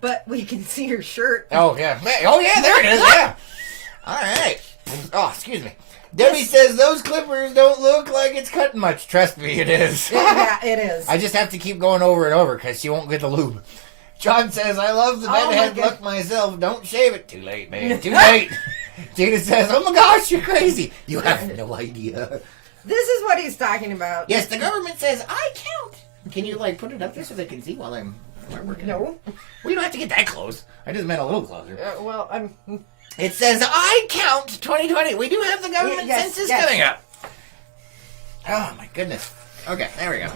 but we can see your shirt. Oh yeah. Oh yeah, there it is. Yeah. All right. Oh, excuse me. Debbie says those clippers don't look like it's cutting much. Trust me, it is. Yeah, it is. I just have to keep going over and over because she won't get the lube. John says, I love the bedhead look myself. Don't shave it. Too late, man. Too late. Gina says, oh my gosh, you're crazy. You have no idea. This is what he's talking about. Yes, the government says, I count. Can you, put it up there so they can see while I'm working? No. Well, you don't have to get that close. I just meant a little closer. Well, I'm... It says, I count 2020. We do have the government census coming up. Oh, my goodness. Okay, there we go.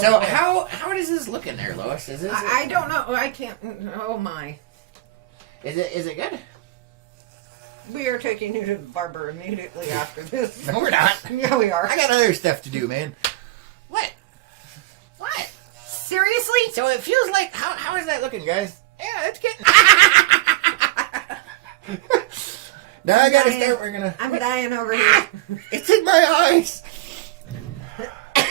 So, okay. how does this look in there, Lois? Is this? I don't know. I can't... Oh, my. Is it good? We are taking you to the barber immediately after this. No, we're not. Yeah, we are. I got other stuff to do, man. What? Seriously? So it feels like... How is that looking, guys? Yeah, it's getting... Now I gotta start. We're gonna... I'm dying over here. It's in my eyes.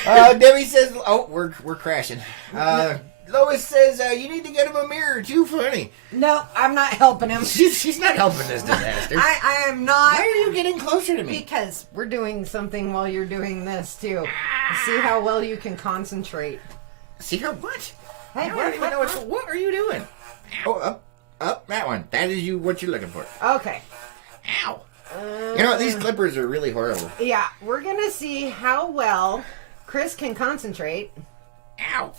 Debbie says... Oh, we're crashing. Lois says, you need to get him a mirror. Too funny. No, I'm not helping him. She's not helping this disaster. I am not. Why are you getting closer to me? Because we're doing something while you're doing this, too. See how well you can concentrate. See how what? Hey, I don't even know what are you doing? Oh, up, that one. That is what you're looking for. Okay. Ow. You know what? These clippers are really horrible. Yeah, we're going to see how well Chris can concentrate. Ow.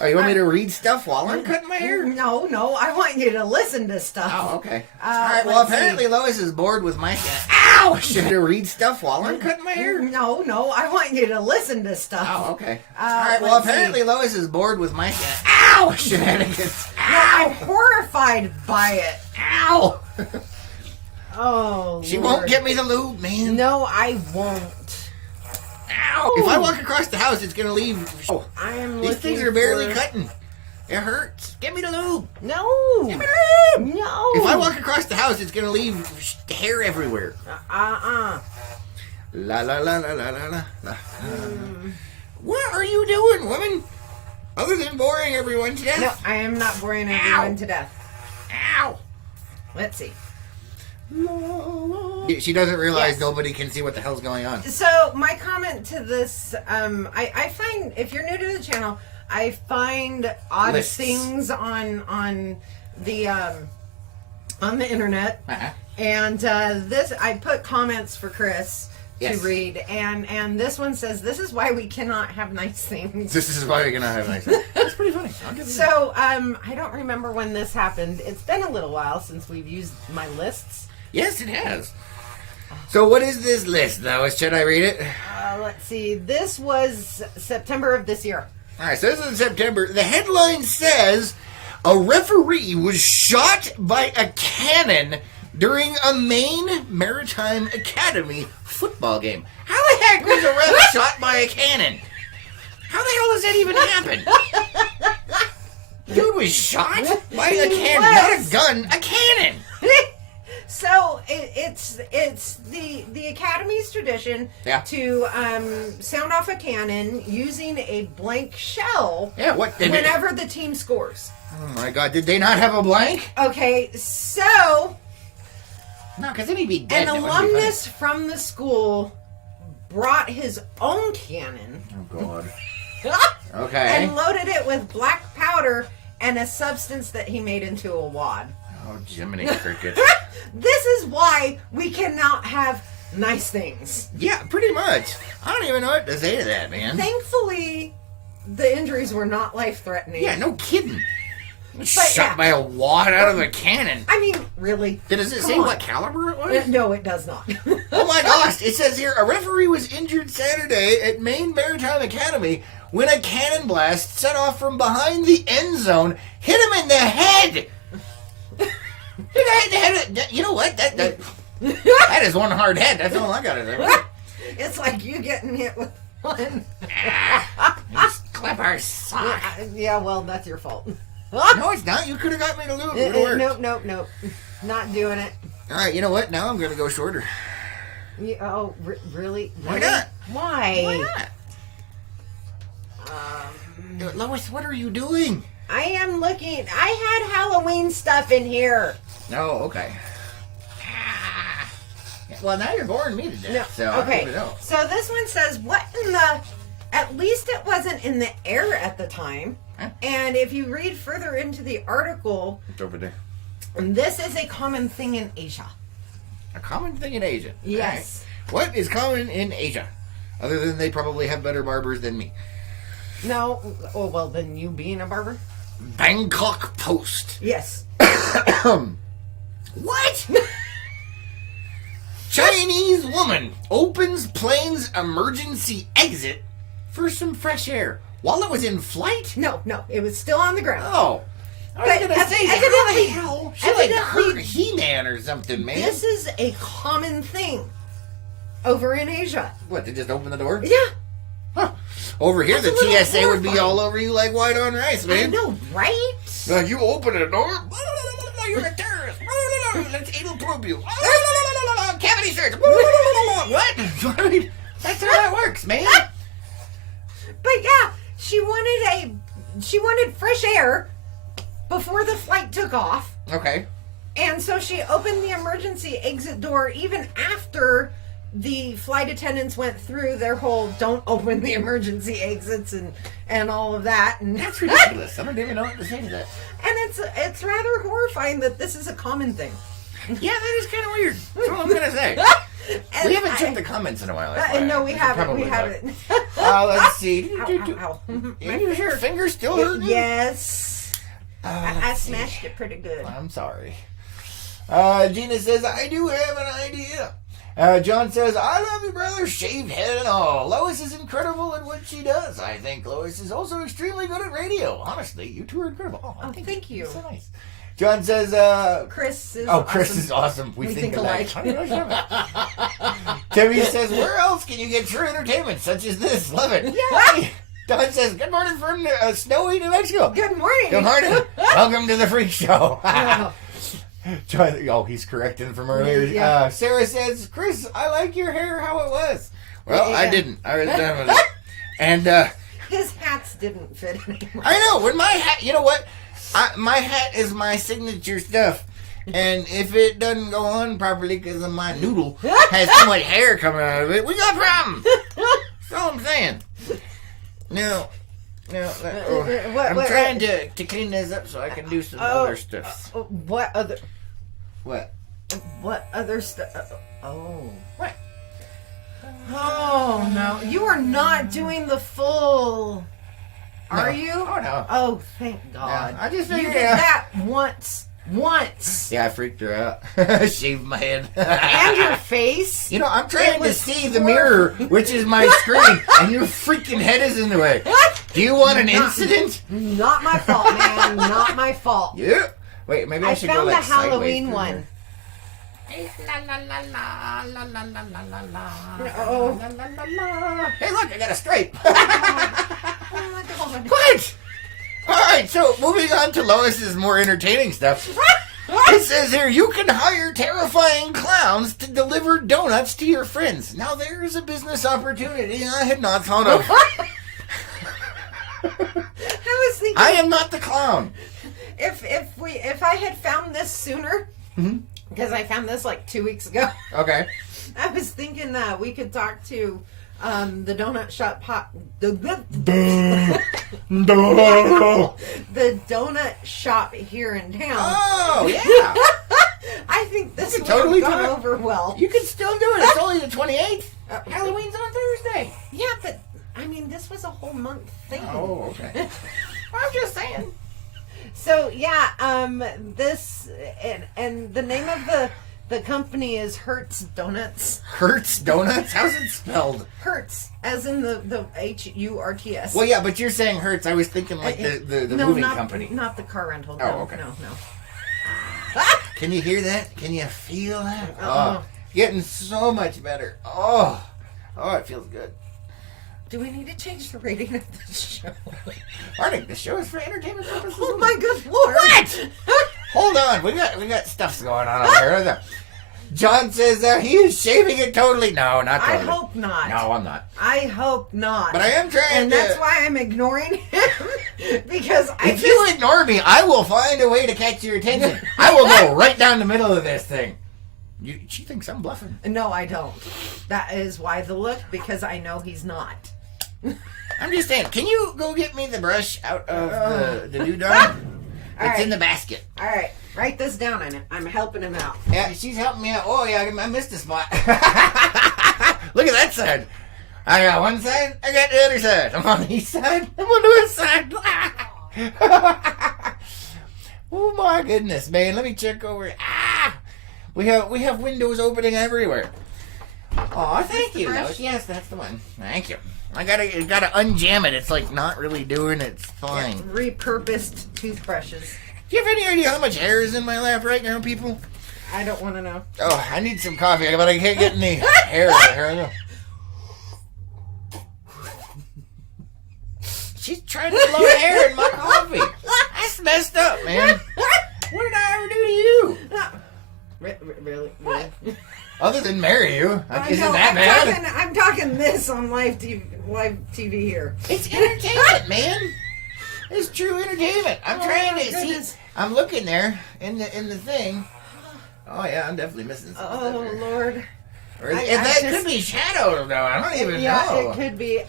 Oh, you want me to read stuff while I'm cutting my hair? No, I want you to listen to stuff. Oh, okay. Alright, well, apparently Lois is bored with my... Ow! Should I read stuff while I'm cutting my hair? No, I want you to listen to stuff. Oh, okay. Alright, well, apparently Lois is bored with my... Ow! Shenanigans. Ow. I'm horrified by it. Ow! Oh, She Lord. won't get me the lube, man. No, I won't. Ow! If I walk across the house, it's gonna leave... Oh, I am these looking things are barely for... cutting. It hurts. Get me the lube. No. Give me the lube. No. If I walk across the house, it's gonna leave hair everywhere. La la la la la la la. What are you doing, woman? Other than boring everyone to death? No, I am not boring everyone to death. Ow! Let's see. She doesn't realize Yes. nobody can see what the hell's going on. So my comment to this, I find, if you're new to the channel, I find odd Lists. things on the internet, and this I put comments for Chris Yes. to read, and this one says, "This is why we cannot have nice things." This is why we're gonna have nice. That's pretty funny. I'll give you that. So I don't remember when this happened. It's been a little while since we've used my lists. Yes, it has. So what is this list, though? Should I read it? Let's see. This was September of this year. All right, so this is in September. The headline says, a referee was shot by a cannon during a Maine Maritime Academy football game. How the heck was a ref shot by a cannon? How the hell does that even happen? Dude was shot by a cannon, not a gun, a cannon. So it's the Academy's tradition to sound off a cannon using a blank shell. Yeah, what? Whenever the team scores. Oh my God! Did they not have a blank? Okay, so No, because then he'd be dead. an alumnus from the school brought his own cannon. Oh God. Okay. And loaded it with black powder and a substance that he made into a wad. Oh, Jiminy Cricket. This is why we cannot have nice things. Yeah, pretty much. I don't even know what to say to that, man. Thankfully, the injuries were not life-threatening. Yeah, no kidding. Shot by a wad out of a cannon. I mean, really? Does it say what caliber it was? No, it does not. Oh my gosh, it says here, a referee was injured Saturday at Maine Maritime Academy when a cannon blast set off from behind the end zone hit him in the head. You know what? That is one hard head. That's all I got to say. It's like you getting hit with one. Just clip our sock. Yeah, well, that's your fault. No, it's not. You could have got me to lose. It would have worked. Nope. Not doing it. All right, you know what? Now I'm going to go shorter. Really? Why not? Why? Why not? Lois, what are you doing? I am looking. I had Halloween stuff in here. Oh, okay. Well, now you're boring me to death. No. So Okay. I know. So this one says, what in the... At least it wasn't in the air at the time. Huh? And if you read further into the article, It's over there. this is a common thing in Asia. A common thing in Asia. Yes. All right. What is common in Asia? Other than they probably have better barbers than me. No. Oh, well, then you being a barber? Bangkok Post. Yes. What? Chinese woman opens plane's emergency exit for some fresh air while it was in flight? No. It was still on the ground. Oh. I was But going to say, evidently- how the hell? She like evidently- hurt He-Man or something, man. This is a common thing over in Asia. What, they just open the door? Yeah. Huh. Over here, That's the a little TSA would be horrifying. all over you like white on rice, I man. know, right? Now you open a door. You're a terrorist. Let's anal probe you. Cavity search. What? I mean, that's how that works, man. But yeah, she wanted fresh air before the flight took off. Okay. And so she opened the emergency exit door even after the flight attendants went through their whole don't open the emergency exits and all of that. And That's ridiculous. I don't even know what to say to that. And it's rather horrifying that this is a common thing. Yeah, that is kind of weird. That's all I'm going to say. And We haven't checked the comments in a while. FYI. no, we should haven't. probably We look. haven't. Let's see. Ow. Is your finger still hurting? Yes. Oh, I let's see. smashed it pretty good. I'm sorry. Gina says, I do have an idea. John says, I love you, brother, shaved head and all. Lois is incredible at what she does. I think Lois is also extremely good at radio. Honestly, you two are incredible. Oh, thank you. So nice. John says, Chris is Chris awesome. is awesome. We think alike. alike. Timmy says, where else can you get true entertainment such as this? Love it. Yay! Don says, good morning from snowy New Mexico. Good morning. Good morning. Welcome to the freak show. Oh. John, he's correcting from earlier. Yeah. Sarah says, Chris, I like your hair how it was. Well, Yeah. I didn't. I was done with it. And His hats didn't fit anymore. I know, when my hat, you know what? My hat is my signature stuff. And if it doesn't go on properly because of my noodle has too much hair coming out of it, we got problems. That's all I'm saying. No. I'm trying to clean this up so I can do some other stuff. What other stuff? What? Oh no, you are not doing the full. Are No. you? Oh, no. Oh, thank God. I just you figured did out. that once. Yeah, I freaked her out. Shaved my head. And your face. You know, I'm trying It to was see the mirror, which is my screen, and your freaking head is in the way. Do you want an incident? Not my fault, man. Not my fault. Yeah. Wait, maybe I I should found go the like Halloween sideways. one. Hey, look, I got a stripe. So, moving on to Lois's more entertaining stuff. It says here, you can hire terrifying clowns to deliver donuts to your friends. Now, there is a business opportunity I had not thought of. I was thinking, I am not the clown. if I had found this sooner, because I found this like 2 weeks ago. Okay. I was thinking that we could talk to the donut shop the donut shop here in town. Oh, yeah. I think this would totally have gone do it. over well. You can still do it. It's only the 28th. Halloween's on Thursday. Yeah, but I mean, this was a whole month thing. Oh, okay. I'm just saying. So yeah, this and the name of the company is Hertz Donuts. Hertz Donuts? How's it spelled? Hertz, as in the H-U-R-T-S. Well, yeah, but you're saying Hertz. I was thinking like the no, moving not, company. not the car rental. Oh, No, okay. No. Can you hear that? Can you feel that? Uh-uh. Oh, getting so much better. Oh, it feels good. Do we need to change the rating of the show? Marty, the show is for entertainment purposes. Oh my good lord! What? Hold on, we got stuff going on over here. John says he is shaving it totally. No, not I totally. hope not. No, I'm not. I hope not. But I am trying and to. that's why I'm ignoring him because If you ignore me, I will find a way to catch your attention. I will go right down the middle of this thing. She thinks I'm bluffing. No, I don't. That is why the look, because I know he's not. I'm just saying. Can you go get me the brush out of the doodah? It's in the basket. All right, write this down. I'm helping him out. Yeah, she's helping me out. Oh, yeah, I missed a spot. Look at that side. I got one side, I got the other side. I'm on the east side, I'm on the west side. Oh, my goodness, man. Let me check over. We have windows opening everywhere. Oh, thank you. Yes, that's the one. Thank you. I gotta unjam it. It's like not really doing its thing. Yeah, repurposed toothbrushes. Do you have any idea how much hair is in my lap right now, people? I don't want to know. Oh, I need some coffee, but I can't get any hair out here. She's trying to blow hair in my coffee. That's messed up, man. What did I ever do to you? Really? Other than marry you. Isn't know, that bad? I'm talking this on live TV here. It's entertainment, man. It's true entertainment. I'm trying to goodness. see. I'm looking there in the thing. Oh yeah, I'm definitely missing something. Oh Lord. Or that could be shadow though. I don't even know. Yeah, it could be.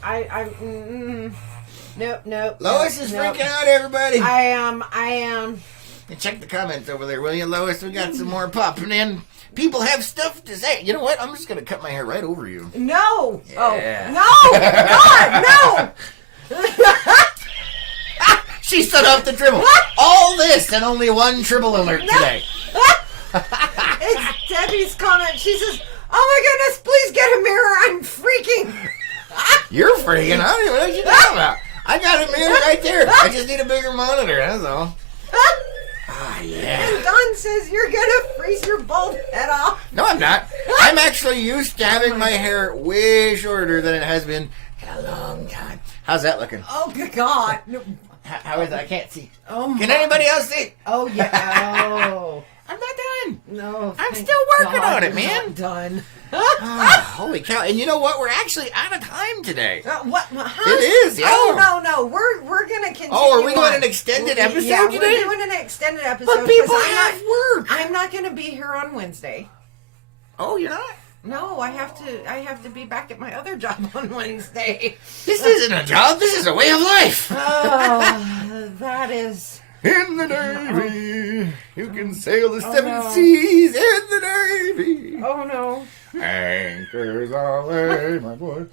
Nope. Lois is freaking out, everybody. I am. And check the comments over there, will you, Lois? We got some more popping in. People have stuff to say. You know what? I'm just going to cut my hair right over you. No. Yeah. Oh, no. God, no. She set up the dribble. All this and only one tribble alert today. It's Debbie's comment. She says, oh my goodness, please get a mirror. I'm freaking. You're freaking. I don't even know what you're talking about. I got a mirror right there. I just need a bigger monitor, that's all. Yeah. And Don says you're gonna freeze your bald head off. No, I'm not. I'm actually used to having my hair way shorter than it has been in a long time. How's that looking? Oh good God. No. How is that? I can't see. Oh. Can anybody else see? Oh yeah. Oh. I'm not done. No. I'm thank still working God on it, you're man. not done. Oh, holy cow! And you know what? We're actually out of time today. What? Huh? It is. Yeah. Oh no. We're gonna continue. Oh, are we doing on. an extended episode Yeah, today? we're doing an extended episode. But people 'cause have work. I'm not gonna be here on Wednesday. Oh, you're not? No, I have to be back at my other job on Wednesday. This isn't a job. This is a way of life. Oh, that is. In the Navy, you can sail the seven no. seas in the Navy. Oh no. Anchors away, my boy.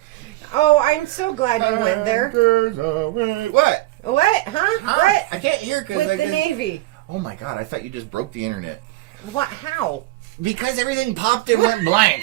Oh, I'm so glad you went there. Anchors away. What? What? Huh? What? I can't hear because With the Navy. Oh my God! I thought you just broke the internet. What? How? Because everything popped and went blank.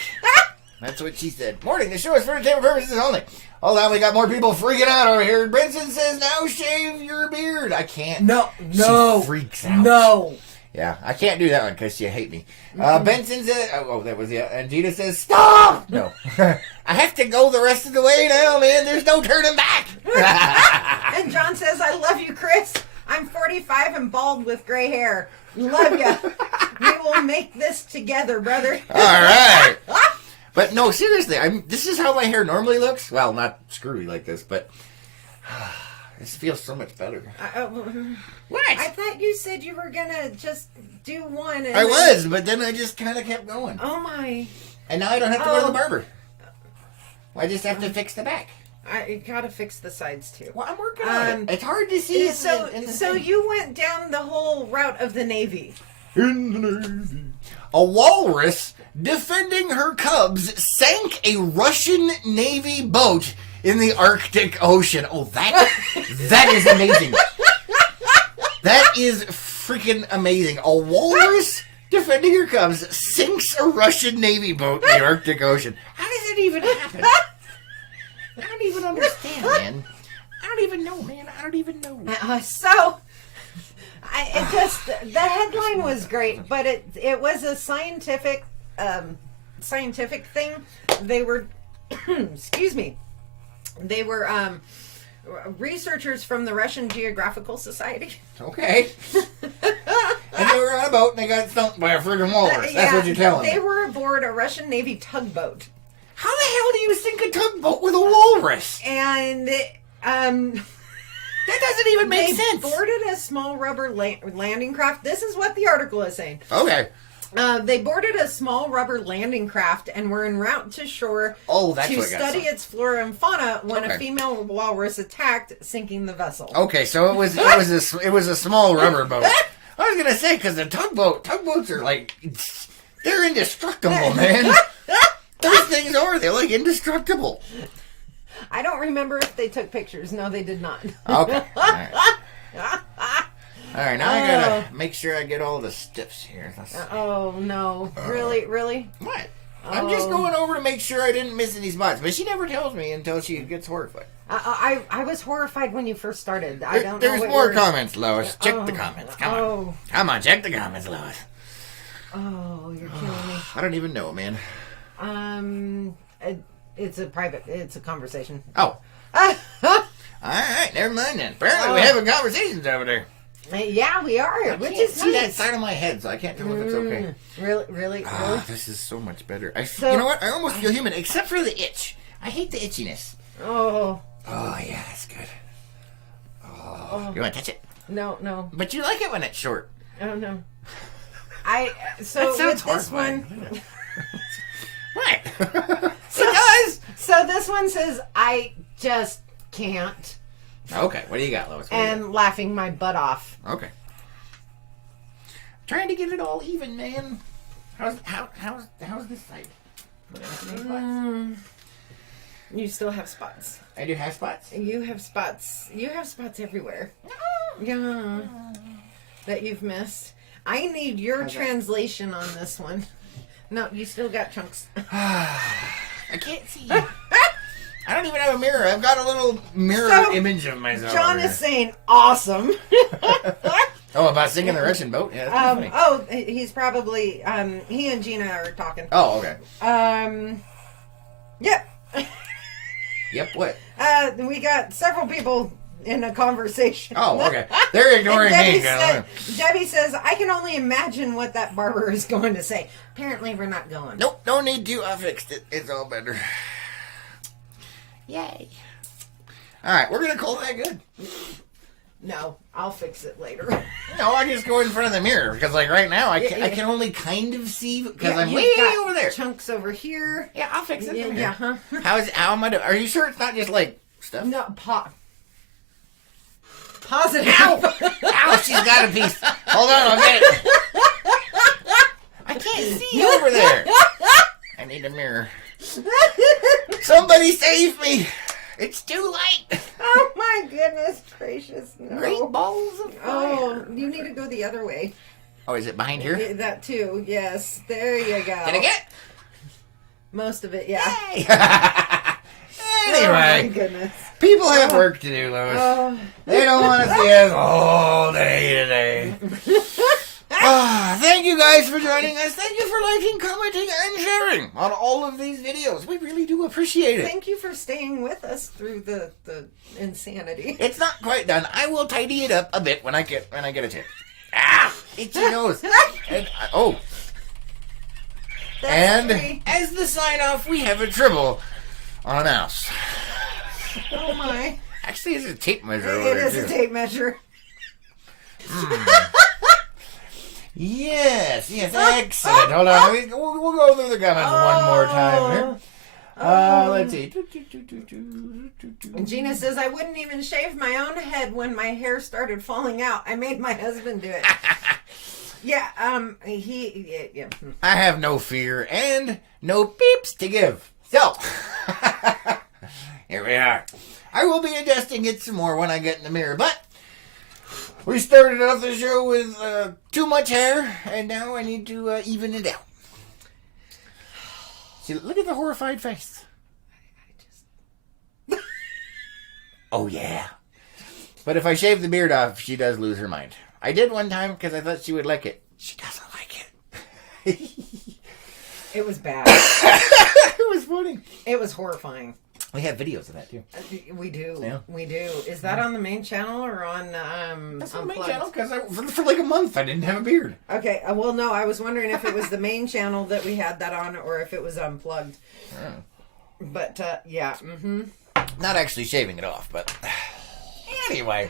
That's what she said. Morning, the show is for entertainment purposes only. Hold on, we got more people freaking out over here. Benson says, now shave your beard. I can't. No. She freaks out. No. Yeah, I can't do that one because you hate me. Benson says, that was it. And Gina says, stop! No. I have to go the rest of the way now, man. There's no turning back. And John says, I love you, Chris. I'm 4 him bald with gray hair. Love ya. We will make this together, brother. All right. But no, seriously, this is how my hair normally looks. Well, not screwy like this, but this feels so much better. What? I thought you said you were gonna just do one. And I was, but then I just kind of kept going. Oh my! And now I don't have to go to the barber. I just have to fix the back. I gotta fix the sides too. Well, I'm working on it. It's hard to see. So you went down the whole route of the Navy. In the Navy. A walrus defending her cubs sank a Russian Navy boat in the Arctic Ocean. Oh, that is amazing. That is freaking amazing. A walrus defending her cubs sinks a Russian Navy boat in the Arctic Ocean. How does it even happen? I don't even understand, man. I don't even know, man. I don't even know. The headline was great, but it was a scientific thing. They were, excuse me, they were researchers from the Russian Geographical Society. Okay. And they were on a boat and they got sunk by a friggin' walrus. That's what you're telling me. They were aboard a Russian Navy tugboat. How the hell do you sink a tugboat with a walrus? And that doesn't even make sense. They boarded a small rubber landing craft. This is what the article is saying. Okay. They boarded a small rubber landing craft and were en route to shore to study its flora and fauna when a female walrus attacked, sinking the vessel. Okay, so it was a small rubber boat. I was gonna say because tugboats are like they're indestructible, man. Those things they're like indestructible. I don't remember if they took pictures. No, they did not. Okay. All right, now I gotta make sure I get all the stiffs here. Oh, no. Really? What? I'm just going over to make sure I didn't miss any spots. But she never tells me until she gets horrified. I was horrified when you first started. I don't know. There's more comments, Lois. Check the comments. Come on. Come on, check the comments, Lois. Oh, you're killing me. I don't even know, man. It's a conversation. Oh. All right, never mind then. Apparently we're having conversations over there. Yeah, we are. I can't see that side of my head, so I can't tell if it's okay. Really? This is so much better. You know what? I almost feel human, except for the itch. I hate the itchiness. Oh. Oh, yeah, that's good. Oh. You want to touch it? No. But you like it when it's short. Oh, no. With this one... What? It does! So this one says, I just can't. Okay, what do you got, Lois? And laughing my butt off. Okay. Trying to get it all even, man. How's this side? You still have spots. I do have spots? You have spots. You have spots everywhere. Yeah. That you've missed. I need your translation on this one. No, you still got chunks. I can't see. I don't even have a mirror. I've got a little mirror image of myself. John is saying awesome. Oh, about singing the Russian boat? Yeah, that's funny. Oh, he's probably, he and Gina are talking. Oh, okay. Yep. Yep, what? We got several people in a conversation. Oh, okay. They're ignoring me. Debbie says, I can only imagine what that barber is going to say. Apparently, we're not going. Nope, don't need to. I fixed it. It's all better. Yay. All right, we're going to call that good. No, I'll fix it later. No, I just go in front of the mirror because, like, right now, I can only kind of see because I'm way over there. Chunks over here. Yeah, I'll fix it. Yeah, huh? How am I doing? Are you sure it's not just, like, stuff? No, positive. Ow, she's got a piece. Hold on, I'll get it. I can't see over there. I need a mirror. Somebody save me. It's too late. Oh my goodness gracious. No. Great balls of fire. Oh, you need to go the other way. Oh, is it behind here? That too, yes. There you go. Did I get? Most of it, yeah. Anyway. Oh my goodness. People have work to do, Lois. They don't want to see us all day today. Thank you guys for joining us. Thank you for liking, commenting, and sharing on all of these videos. We really do appreciate it. Thank you for staying with us through the insanity. It's not quite done. I will tidy it up a bit when I get a chance. Itchy nose. And, That's free. as the sign off, we have a tribble on a mouse. Oh my. Actually, it's a tape measure over It there, is too. a tape measure. Yes, excellent. Hold on, we'll go through the comments one more time here. Let's see. And Gina says, I wouldn't even shave my own head when my hair started falling out. I made my husband do it. Yeah, I have no fear and no peeps to give. So, here we are. I will be adjusting it some more when I get in the mirror, but we started off the show with too much hair, and now I need to even it out. See, look at the horrified face. Oh, yeah. But if I shave the beard off, she does lose her mind. I did one time because I thought she would like it. She doesn't like it. it was bad. It was funny. It was horrifying. We have videos of that, too. We do. Yeah. We do. Is that on the main channel or on That's on the main Unplugged? channel because for like a month I didn't have a beard. Okay. Well, no, I was wondering if it was the main channel that we had that on or if it was Unplugged. But, yeah. Mm-hmm. Not actually shaving it off, but anyway.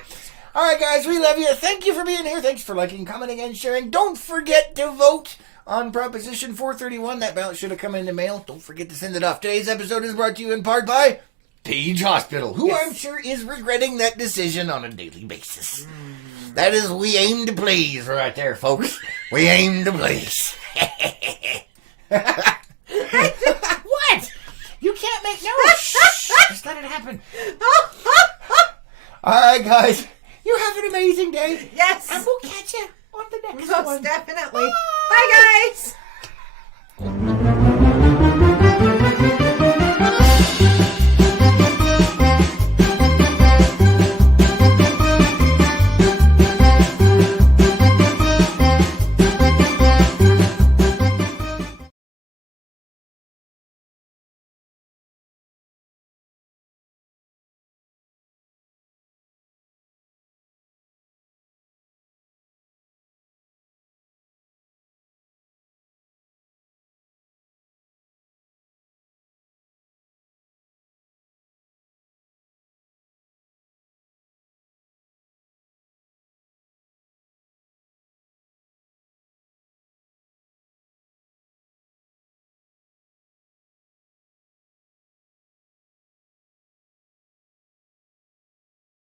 All right, guys, we love you. Thank you for being here. Thanks for liking, commenting, and sharing. Don't forget to vote on Proposition 431. That ballot should have come in the mail. Don't forget to send it off. Today's episode is brought to you in part by Page Hospital, who Yes. I'm sure is regretting that decision on a daily basis. That is We Aim to Please right there, folks. We aim to please. What? You can't make no. Shh. Just let it happen. All right, guys. You have an amazing day. Yes. And we'll catch you on the next Most one. definitely. Bye, guys.